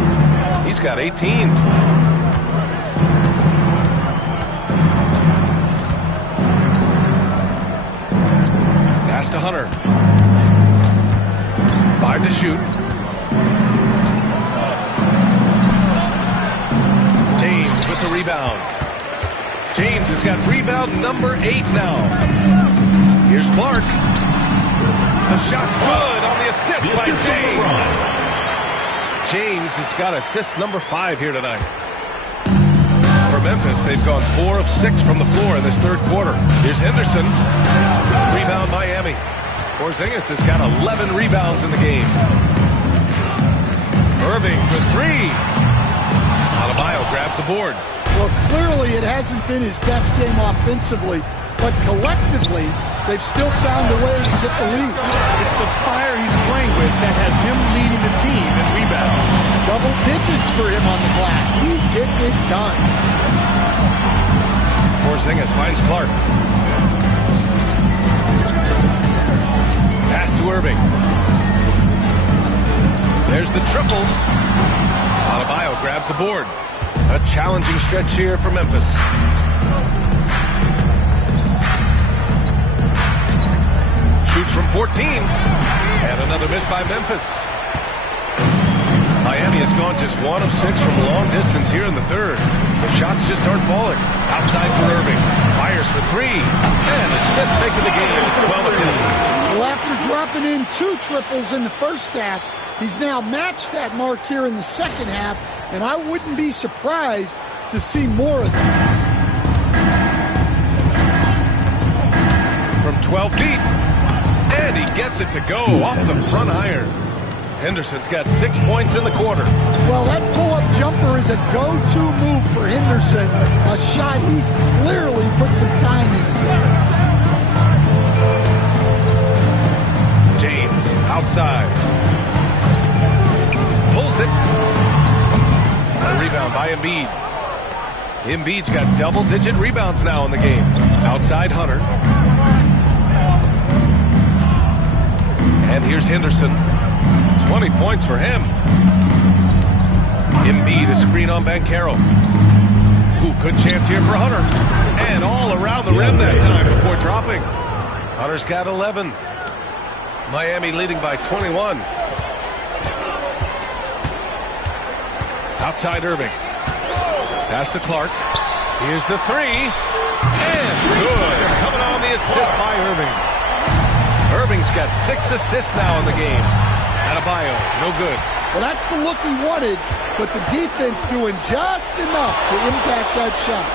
He's got 18. Pass to Hunter. 5 to shoot. James with the rebound. James has got rebound number 8 now. Here's Clark. The shot's good on the assist by James. James has got assist number 5 here tonight. For Memphis, they've gone 4 of 6 from the floor in this 3rd quarter. Here's Henderson. Rebound Miami. Porzingis has got 11 rebounds in the game. Irving for three. Adebayo grabs the board. Well, clearly it hasn't been his best game offensively, but collectively, they've still found a way to get the lead. It's the fire he's playing with that has him leading the team in rebounds. Double digits for him on the glass. He's getting it done. Porzingis finds Clark. Pass to Irving. There's the triple. Adebayo grabs the board. A challenging stretch here for Memphis. Shoots from 14. And another miss by Memphis. Miami has gone just 1 of 6 from long distance here in the third. The shots just aren't falling. Outside for Irving. Fires for three. And a Smith taking the game with 12 attempts. Well, after dropping in 2 triples in the first half, he's now matched that mark here in the second half, and I wouldn't be surprised to see more of these. From 12 feet. And he gets it to go off the front iron. Henderson's got 6 points in the quarter. Well, that pull-up jumper is a go-to move for Henderson, a shot he's clearly put some time into. James outside. Pulls it. A rebound by Embiid. Embiid's got double-digit rebounds now in the game. Outside Hunter. And here's Henderson. 20 points for him. Embiid, a screen on Banchero. Ooh, good chance here for Hunter. And all around the rim that time before dropping. Hunter's got 11. Miami leading by 21. Outside Irving. Pass to Clark. Here's the three. And good. They're coming on the assist by Irving. Irving's got 6 assists now in the game. Adebayo, no good. Well, that's the look he wanted, but the defense doing just enough to impact that shot.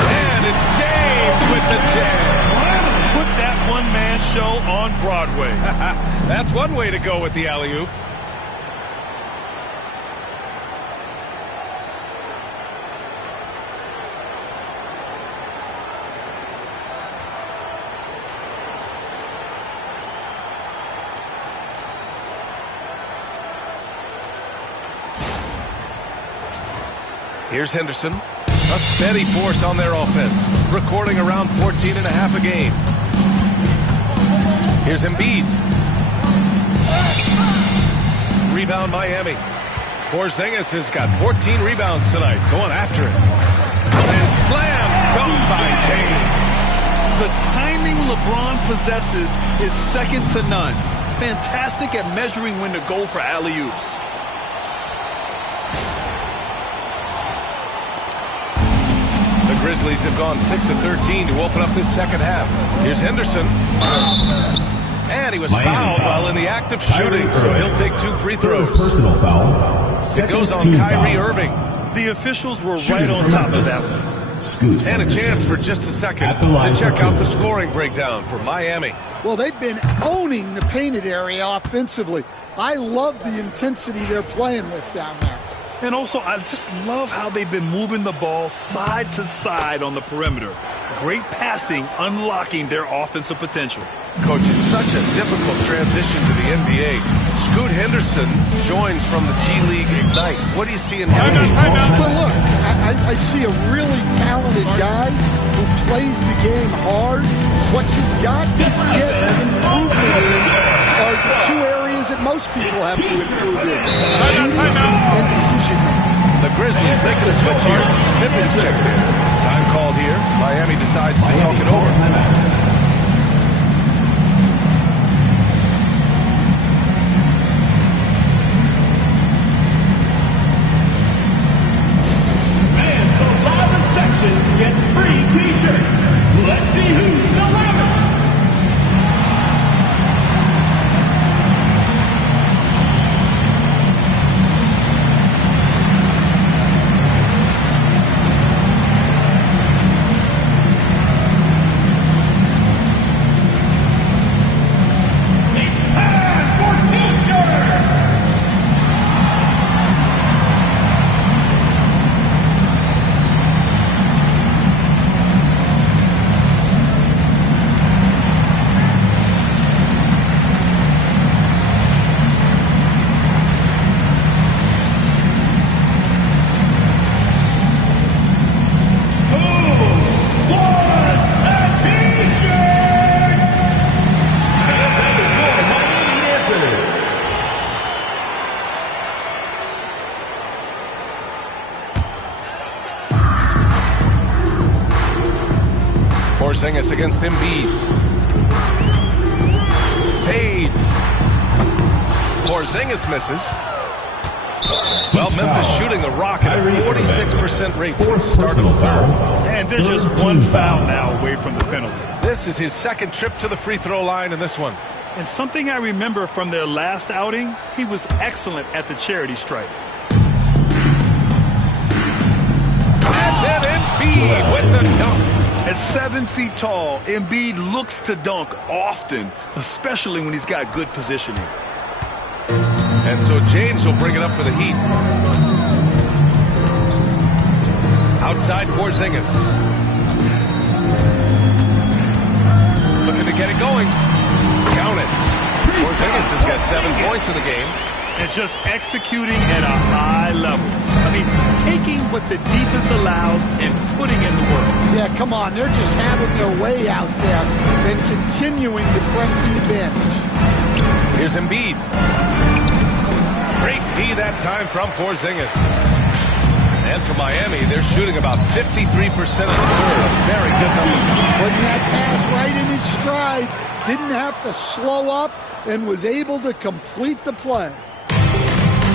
And it's James with the jam. Put that one-man show on Broadway. That's one way to go with the alley-oop. Here's Henderson. A steady force on their offense. Recording around 14 and a half a game. Here's Embiid. Rebound Miami. Porzingis has got 14 rebounds tonight. Going after it. And slam dunk by James. The timing LeBron possesses is second to none. Fantastic at measuring when to go for alley-oops. The Grizzlies have gone 6 of 13 to open up this second half. Here's Henderson. And he was fouled while in the act of shooting, so he'll take 2 free throws. Personal foul. It goes on Kyrie Irving. The officials were right on top of that one. Scoot. And a chance for just a second to check out the scoring breakdown for Miami. Well, they've been owning the painted area offensively. I love the intensity they're playing with down there. And also, I just love how they've been moving the ball side to side on the perimeter. Great passing, unlocking their offensive potential. Coach, it's such a difficult transition to the NBA. Scoot Henderson joins from the G League Ignite. What do you see in him? Well, look, I see a really talented guy who plays the game hard. What you've got to get improvement in are the 2 areas that most people have to improve in. Shooting and decision making. The Grizzlies making a switch here. Pippin's checked in. Time called here. Miami decides to talk it over. Fans, the loudest section gets free t-shirts. Let's see who's the loudest. Porzingis against Embiid. Fades. Porzingis misses. Well, Memphis shooting the rock at a 46% rate since the start of the third. And they're just one foul now away from the penalty. This is his second trip to the free throw line in this one. And something I remember from their last outing, he was excellent at the charity stripe. And then Embiid with the dunk. At 7 feet tall, Embiid looks to dunk often, especially when he's got good positioning. And so James will bring it up for the Heat. Outside Porzingis. Looking to get it going. Count it. Porzingis has got 7 points in the game. And just executing at a high level. I mean, taking what the defense allows and putting in the work. Yeah, come on. They're just having their way out there and continuing to press the advantage. Here's Embiid. Great D that time from Porzingis. And for Miami, they're shooting about 53% of the third. A very good number. Putting that pass right in his stride. Didn't have to slow up and was able to complete the play.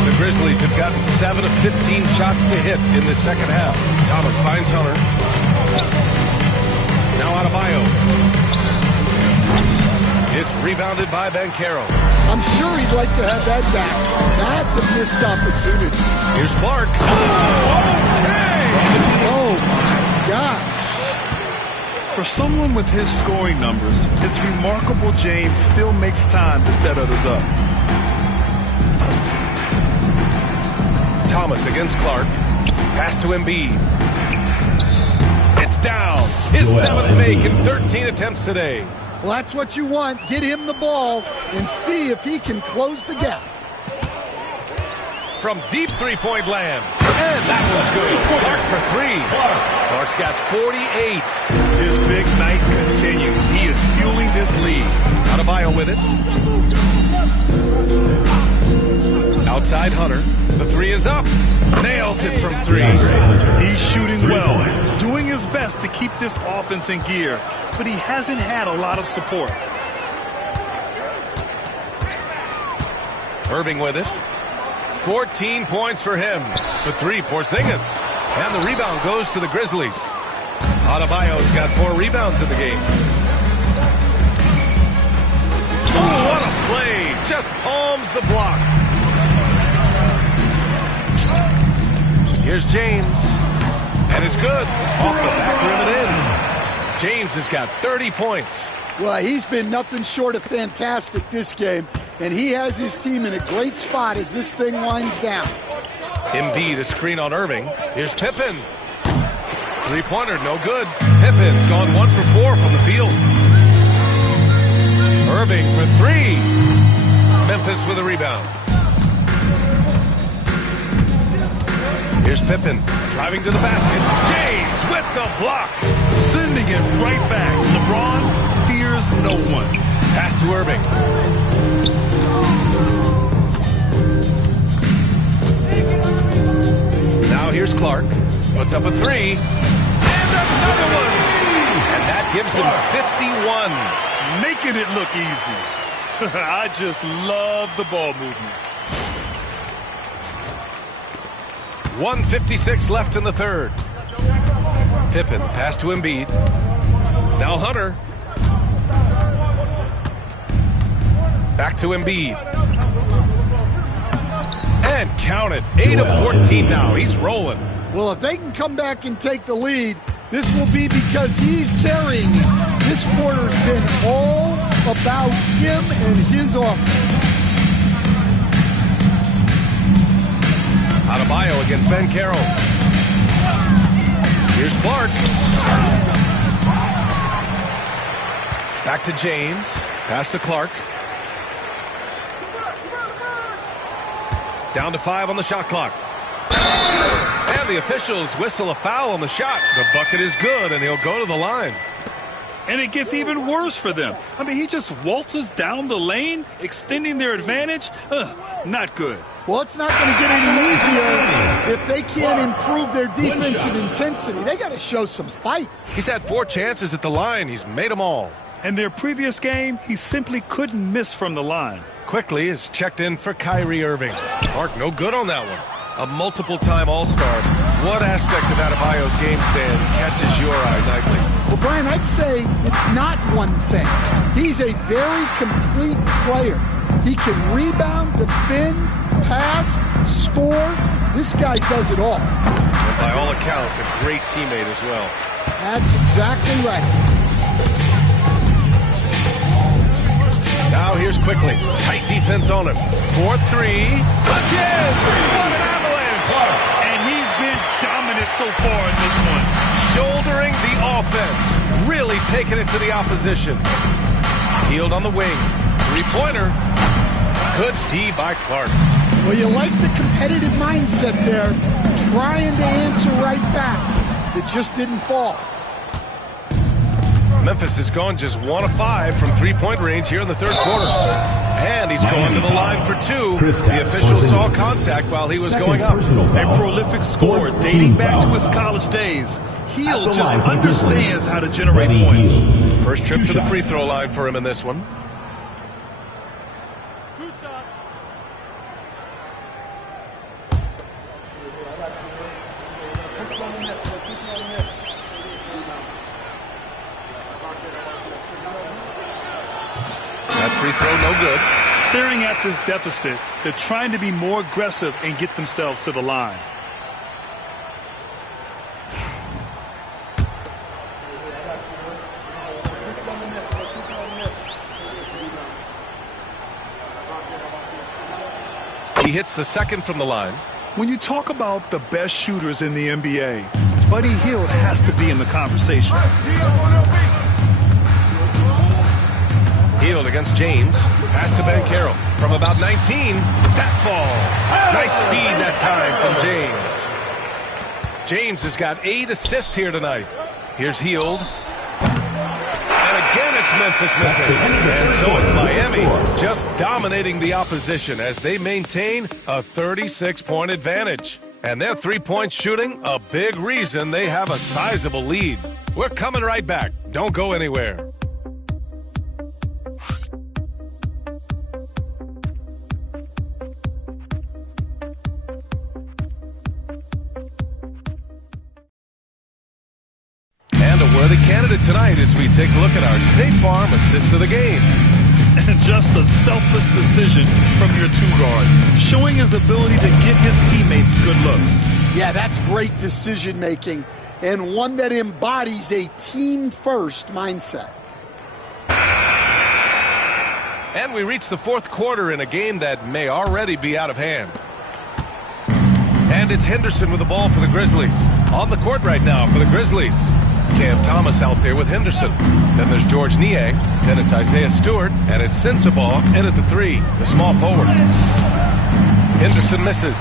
The Grizzlies have gotten 7 of 15 shots to hit in the second half. Thomas finds Hunter. Now Adebayo. It's rebounded by Banchero. I'm sure he'd like to have that back. That's a missed opportunity. Here's Clark. Oh, okay! Oh, my gosh. For someone with his scoring numbers, it's remarkable James still makes time to set others up. Thomas against Clark. Pass to Embiid. It's down. His 7th make in 13 attempts today. Well, that's what you want. Get him the ball and see if he can close the gap. From deep three-point land. And that one's good. Clark for 3. Clark's got 48. His big night continues. He is fueling this lead. Adebayo with it. Outside Hunter. The 3 is up. Nails it from 3. He's shooting well, doing his best to keep this offense in gear, but he hasn't had a lot of support. Irving with it. 14 points for him. For 3, Porzingis. And the rebound goes to the Grizzlies. Adebayo's got 4 rebounds in the game. Oh, what a play. Just palms the block. Here's James. And it's good. Off the back rim and in. James has got 30 points. Well, he's been nothing short of fantastic this game, and he has his team in a great spot as this thing winds down. Embiid, a screen on Irving. Here's Pippen. 3-pointer, no good. Pippen's gone 1 for 4 from the field. Irving for 3. Memphis with a rebound. Here's Pippen, driving to the basket. James with the block. Sending it right back. LeBron fears no one. Pass to Irving. Now here's Clark. Puts up a 3. And another one. And that gives him 51. Making it look easy. I just love the ball movement. 1:56 left in the third. Pippen, pass to Embiid. Now Hunter. Back to Embiid. And count it. 8 of 14 now. He's rolling. Well, if they can come back and take the lead, this will be because he's carrying it. This quarter's been all about him and his offense. Adebayo against Banchero. Here's Clark. Back to James. Pass to Clark. Down to 5 on the shot clock. And the officials whistle a foul on the shot. The bucket is good, and he'll go to the line. And it gets even worse for them. I mean, he just waltzes down the lane, extending their advantage. Not good. Well, it's not going to get any easier if they can't improve their defensive intensity. They got to show some fight. He's had 4 chances at the line. He's made them all. In their previous game, he simply couldn't miss from the line. Quickly is checked in for Kyrie Irving. Clark no good on that one. A multiple-time All-Star. What aspect of Adebayo's game stand catches your eye nightly? Well, Brian, I'd say it's not one thing. He's a very complete player. He can rebound, defend, pass, score. This guy does it all. And by all accounts, a great teammate as well. That's exactly right. Now here's Quickly. Tight defense on him. 4-3. Again! What an avalanche! And he's been dominant so far in this one. Shouldering the offense. Really taking it to the opposition. Hield on the wing. 3-pointer. Good D by Clark. Well, you like the competitive mindset there. Trying to answer right back. It just didn't fall. Memphis has gone just 1 of 5 from 3-point range here in the third quarter. And he's going to the line for 2. The official saw contact while he was going up. A prolific scorer dating back to his college days. Hield just understands how to generate points. First trip to the free throw line for him in this one. That free throw no good. Staring at this deficit, they're trying to be more aggressive and get themselves to the line. He hits the second from the line. When you talk about the best shooters in the NBA, Buddy Hield has to be in the conversation. Hield against James. Pass to Banchero. From about 19. That falls. Nice speed that time from James. James has got 8 assists here tonight. Here's Hield. And again it's Memphis missing. And so it's Miami just dominating the opposition as they maintain a 36-point advantage. And their 3-point shooting, a big reason they have a sizable lead. We're coming right back. Don't go anywhere. The candidate tonight as we take a look at our State Farm assist of the game. And just a selfless decision from your 2-guard, showing his ability to get his teammates good looks. Yeah, that's great decision-making and one that embodies a team-first mindset. And we reach the fourth quarter in a game that may already be out of hand. And it's Henderson with the ball for the Grizzlies. On the court right now for the Grizzlies. Cam Thomas out there with Henderson. Then there's George Niang. Then it's Isaiah Stewart. And it's Sensabaugh in at the 3, the small forward. Henderson misses.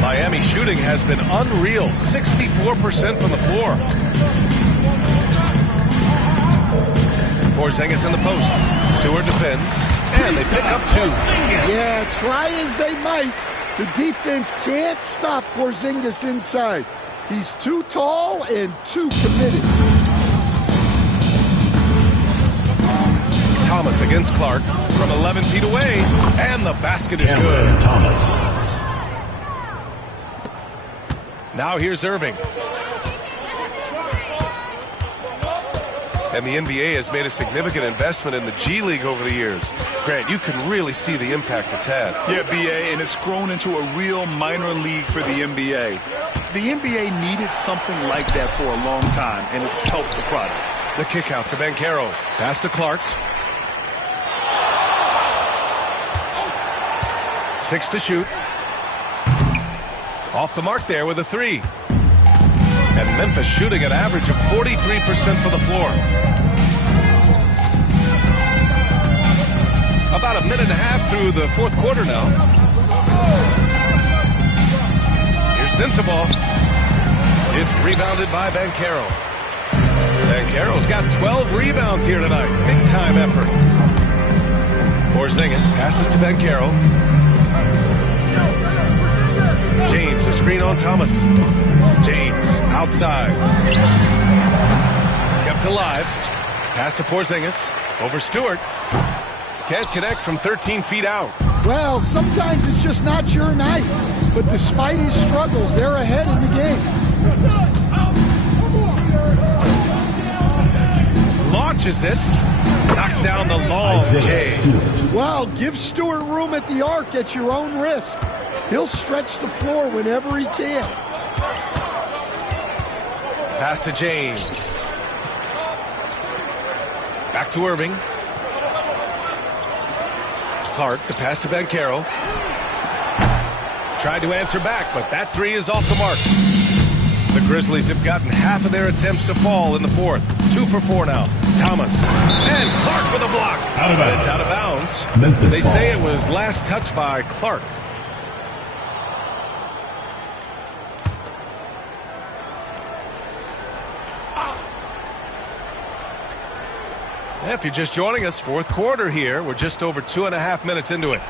Miami shooting has been unreal. 64% from the floor. Porzingis in the post. Stewart defends. And they pick up 2. Yeah, try as they might, the defense can't stop Porzingis inside. He's too tall and too committed. Thomas against Clark from 11 feet away. And the basket is good. Thomas. Now here's Irving. And the NBA has made a significant investment in the G League over the years. Grant, you can really see the impact it's had. Yeah, BA, and it's grown into a real minor league for the NBA. The NBA needed something like that for a long time, and it's helped the product. The kick out to Banchero. Pass to Clark. 6 to shoot. Off the mark there with a 3. And Memphis shooting an average of 43% for the floor. About a minute and a half through the fourth quarter now. Here's Sensabaugh. It's rebounded by Banchero. Banchero's got 12 rebounds here tonight. Big time effort. Porzingis passes to Banchero. James, a screen on Thomas. James, outside. Kept alive. Pass to Porzingis. Over Stewart. Can't connect from 13 feet out. Well, sometimes it's just not your night. But despite his struggles, they're ahead in the game. Launches it. Knocks down the long J. Well, give Stewart room at the arc at your own risk. He'll stretch the floor whenever he can. Pass to James. Back to Irving. Clark, the pass to Banchero. Tried to answer back, but that three is off the mark. The Grizzlies have gotten half of their attempts to fall in the fourth. 2 for 4 now. Thomas. And Clark with a block. But it's out of bounds. Memphis they ball. say it was last touched by Clark. If you're just joining us, fourth quarter here. We're just over 2.5 minutes into it.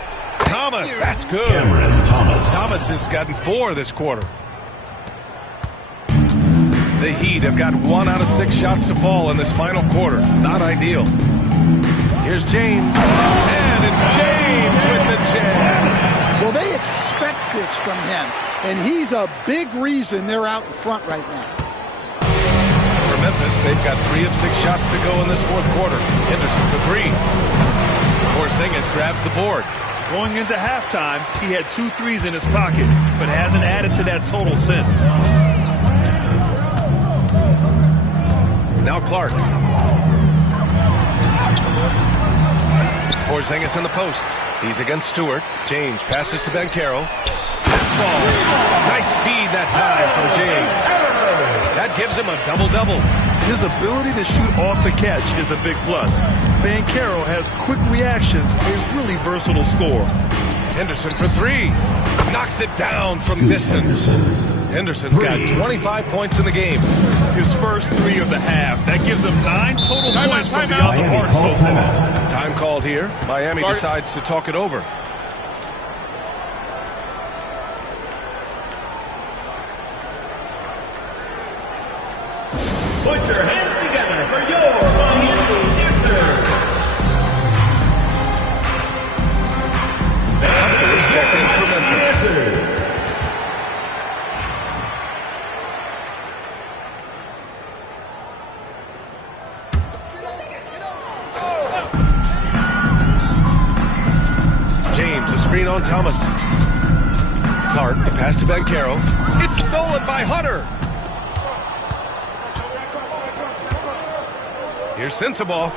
Thomas, that's good. Cameron Thomas. Thomas has gotten 4 this quarter. The Heat have got 1 out of 6 shots to fall in this final quarter. Not ideal. Here's James. And it's James with the jam. Well, they expect this from him, and he's a big reason they're out in front right now. For Memphis, they've got 3 of 6 shots to go in this fourth quarter. Henderson for 3. Porzingis grabs the board. Going into halftime, he had 2 threes in his pocket, but hasn't added to that total since. Now Clark. Porzingis in the post. He's against Stewart. James passes to Banchero. Ball. Nice feed that time from James. That gives him a double-double. His ability to shoot off the catch is a big plus. Banchero has quick reactions, a really versatile scorer. Henderson for 3. Knocks it down from distance. Henderson's got 25 points in the game. His first 3 of the half. That gives him 9 total points from beyond the Miami arc calls so far. timeout. Time called here. Miami decides to talk it over. Put your hands together for your Miami answer. Check in for Memphis. James, a screen on Thomas. Clark, the pass to Banchero. It's stolen by Hunter. Here's Sensabaugh.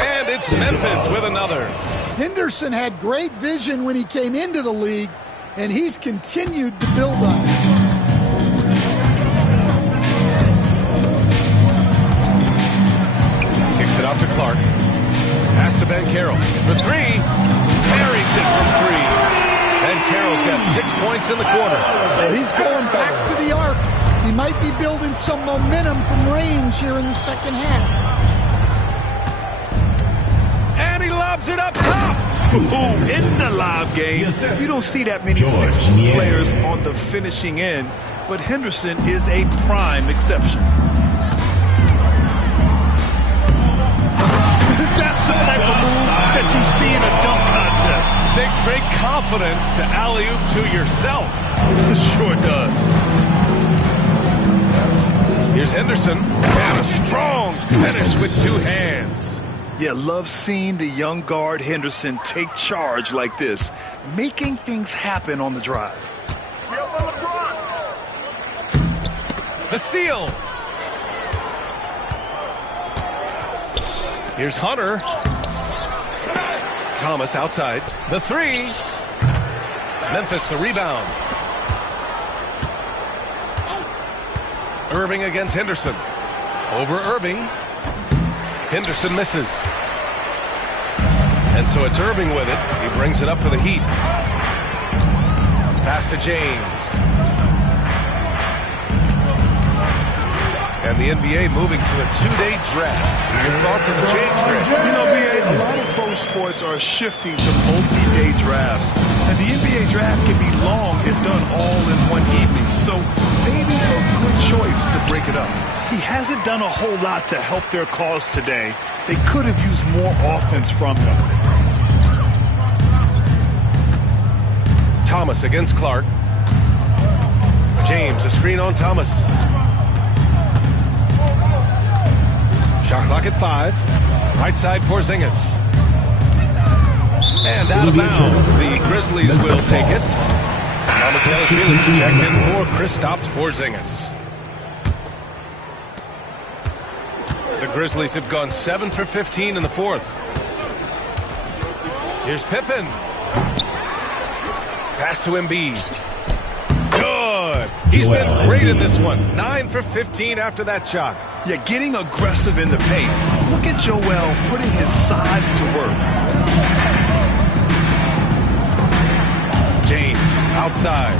And it's Memphis with another. Henderson had great vision when he came into the league, and he's continued to build on it. Kicks it out to Clark. Pass to Banchero. For 3. Buries it from 3. Banchero's got 6 points in the quarter. Well, he's going back to the arc. He might be building some momentum from range here in the second half. And he lobs it up top. Ooh, in the live game, you don't see that many 6'2" players on the finishing end, but Henderson is a prime exception. That's the type of move that you see in a dunk contest. Takes great confidence to alley-oop to yourself. It sure does. Here's Henderson. And a strong finish with 2 hands. Yeah, love seeing the young guard Henderson take charge like this, making things happen on the drive. The steal. Here's Hunter. Thomas outside. The 3. Memphis the rebound. Irving against Henderson. Over Irving. Henderson misses. And so it's Irving with it. He brings it up for the Heat. Pass to James. And And the NBA moving to a 2-day draft. Your thoughts on the change, Greg? You know, BA, a lot of pro sports are shifting to multi-day drafts. And the NBA draft can be long if done all in one evening. So maybe a good choice to break it up. He hasn't done a whole lot to help their cause today. They could have used more offense from him. Thomas against Clark. James, a screen on Thomas. Shot clock at 5. Right side, Porzingis. And out of bounds. The Grizzlies will take it. Mamukelashvili checked in for Kristaps Porzingis. The Grizzlies have gone 7 for 15 in the fourth. Here's Pippen. Pass to Embiid. Good. He's been great in this one. 9 for 15 after that shot. Yeah, getting aggressive in the paint. Look at Joel putting his size to work. James outside.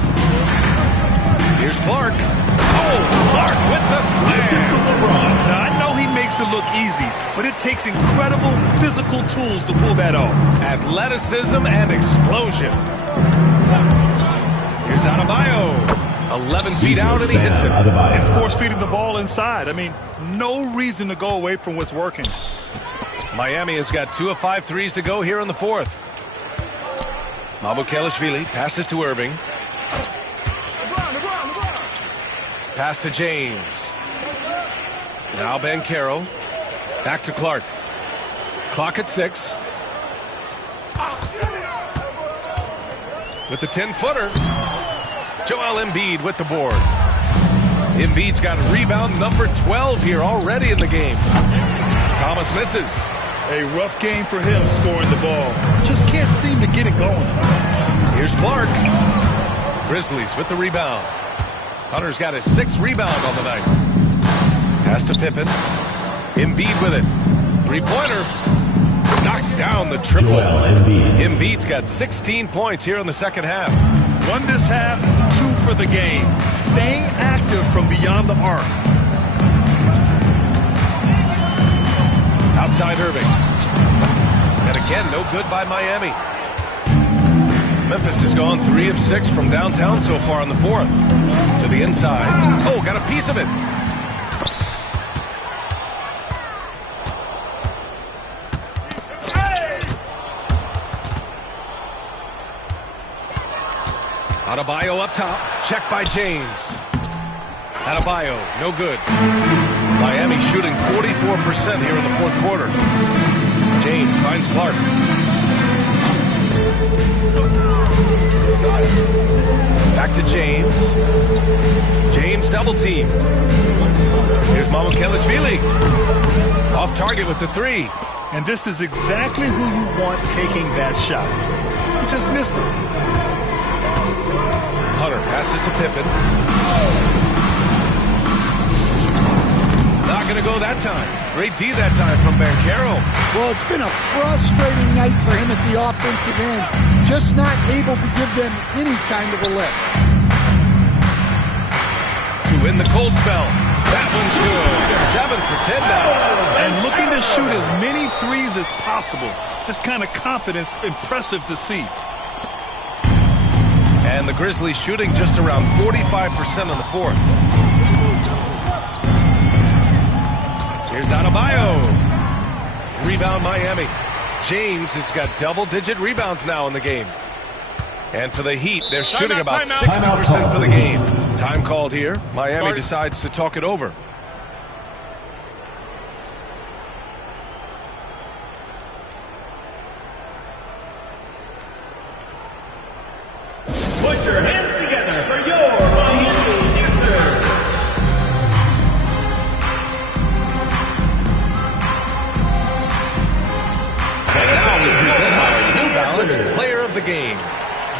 Here's Clark. Oh, Clark with the slam. This is the LeBron. Now, I know he makes it look easy, but it takes incredible physical tools to pull that off. Athleticism and explosion. Here's Adebayo. 11 feet out, and he hits it. And force-feeding the ball inside. I mean, no reason to go away from what's working. Miami has got 2 of 5 threes to go here in the fourth. Mamukelashvili passes to Irving. Pass to James. Now Banchero. Back to Clark. Clock at 6. With the 10-footer. Joel Embiid with the board. Embiid's got rebound number 12 here already in the game. Thomas misses. A rough game for him scoring the ball. Just can't seem to get it going. Here's Clark. Grizzlies with the rebound. Hunter's got his 6th rebound on the night. Pass to Pippen. Embiid with it. 3-pointer. Knocks down the triple. Embiid's got 16 points here in the second half. Won this half, 2 for the game. Staying active from beyond the arc. Outside Irving. And again, no good by Miami. Memphis has gone 3 of 6 from downtown so far in the fourth. To the inside. Oh, got a piece of it. Adebayo up top. Checked by James. Adebayo, no good. Miami shooting 44% here in the fourth quarter. James finds Clark. Back to James. James double teamed. Here's Mamukelashvili. Off target with the 3. And this is exactly who you want taking that shot. He just missed it. Hunter passes to Pippen. Not going to go that time. Great D that time from Banchero. Well, it's been a frustrating night for him at the offensive end. Just not able to give them any kind of a lift. To win the cold spell. That one's good. 7 for 10 now. And looking to shoot as many threes as possible. This kind of confidence, impressive to see. And the Grizzlies shooting just around 45% in the fourth. Here's Adebayo. Rebound Miami. James has got double-digit rebounds now in the game. And for the Heat, they're shooting about 60% for the game. Time called here. Miami decides to talk it over. Put your hands together for your Miami answer. And now we present our New Balance Player of the Game.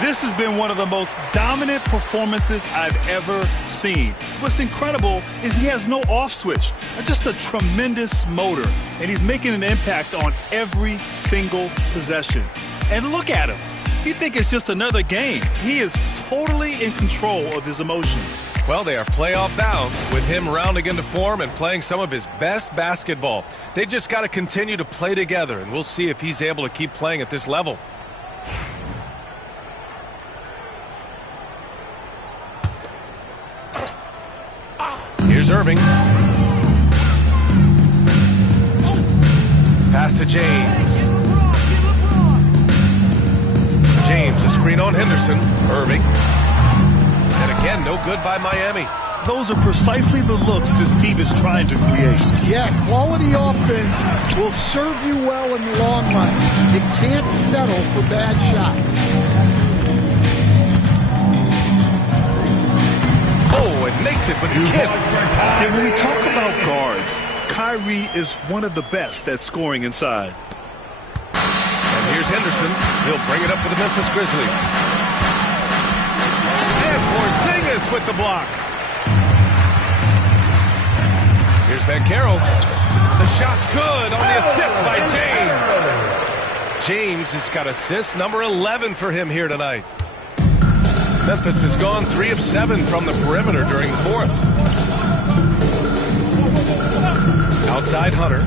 This has been one of the most dominant performances I've ever seen. What's incredible is he has no off switch, just a tremendous motor, and he's making an impact on every single possession. And look at him. You think it's just another game. He is totally in control of his emotions. Well, they are playoff bound with him rounding into form and playing some of his best basketball. They just got to continue to play together, and we'll see if he's able to keep playing at this level. Here's Irving. Pass to James. James, a screen on Henderson. Irving. And again, no good by Miami. Those are precisely the looks this team is trying to create. Yeah, quality offense will serve you well in the long run. You can't settle for bad shots. Oh, it makes it with a kiss. And when we talk about guards, Kyrie is one of the best at scoring inside. And here's Henderson. He'll bring it up for the Memphis Grizzlies. And Porzingis with the block. Here's Banchero. The shot's good on the assist by James. James has got assist number 11 for him here tonight. Memphis has gone 3 of 7 from the perimeter during the fourth. Outside Hunter.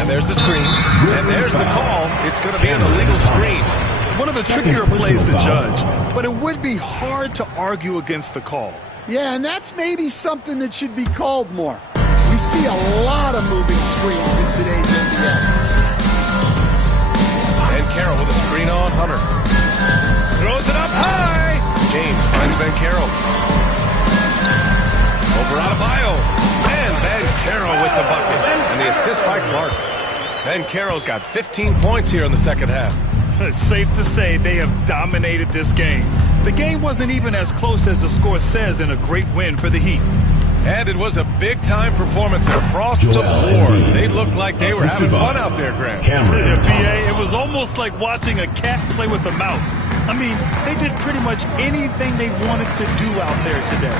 And there's the screen. And there's the call. It's going to be an illegal screen. One of the trickier plays to judge, but it would be hard to argue against the call. Yeah, and that's maybe something that should be called more. We see a lot of moving screens in today's NBA. And Carroll with a screen on Hunter. Throws it up high. James finds Banchero. Over Adebayo. And Banchero with the bucket. And the assist by Clark. Banchero's got 15 points here in the second half. It's safe to say they have dominated this game. The game wasn't even as close as the score says in a great win for the Heat. And it was a big-time performance across the board. They looked like they were having fun out there, Grant. PA, it was almost like watching a cat play with a mouse. I mean, they did pretty much anything they wanted to do out there today.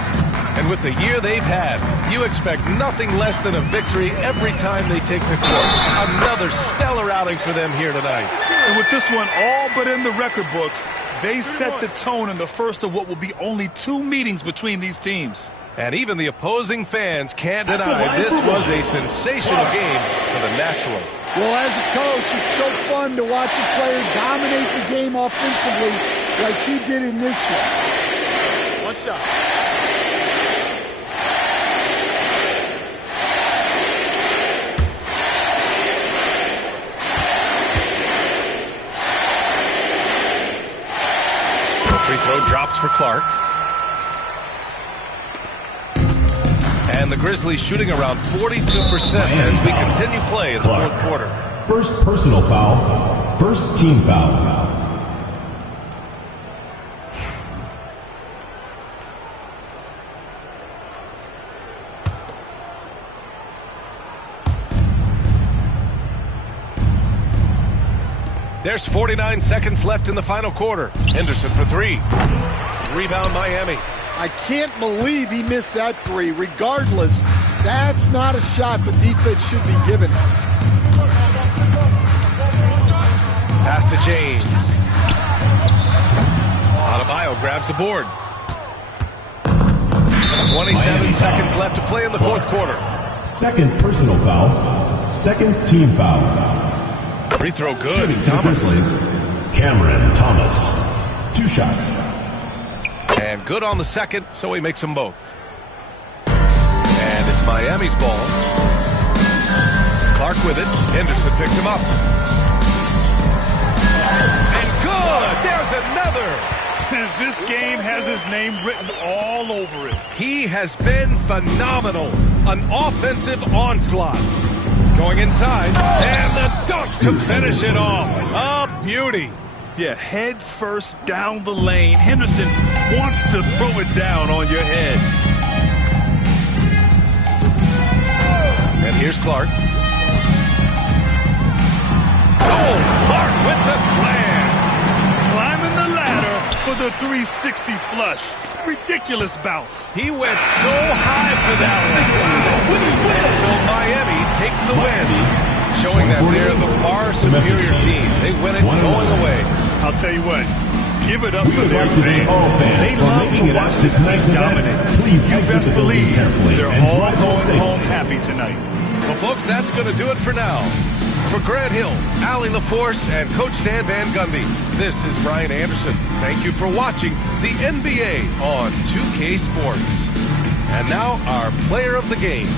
And with the year they've had, you expect nothing less than a victory every time they take the court. Another stellar outing for them here tonight. And with this one all but in the record books, they set the tone in the first of what will be only 2 meetings between these teams. And even the opposing fans can't deny this was a sensational game for the Natural. Well, as a coach, it's so fun to watch a player dominate the game offensively like he did in this one. What's up? Free throw drops for Clark. And the Grizzlies shooting around 42% as we continue play in the fourth quarter. First personal foul. First team foul. There's 49 seconds left in the final quarter. Henderson for 3. Rebound Miami. I can't believe he missed that 3. Regardless, that's not a shot the defense should be giving. Pass to James. Adebayo grabs the board. 27 seconds left to play in the fourth quarter. Second personal foul. Second team foul. Free throw good. Thomas. Cameron Thomas. 2 shots. And good on the second, so he makes them both. And it's Miami's ball. Clark with it. Henderson picks him up. And good! There's another! This game has his name written all over it. He has been phenomenal. An offensive onslaught. Going inside, and the dunk to finish it off. A beauty. Yeah, head first down the lane. Henderson wants to throw it down on your head. And here's Clark. Oh, Clark with the slam. Climbing the ladder for the 360 flush. Ridiculous bounce. He went so high for that one. And so Miami takes the win, showing that they're the far superior team. They win it going away. I'll tell you what, Give it up for their fans. They love to watch this team dominate. Please you best believe they're all going home happy tonight. Well, folks, that's going to do it for now. For Grant Hill, Allie LaForce, and Coach Stan Van Gundy, this is Brian Anderson. Thank you for watching the NBA on 2K Sports. And now our player of the game.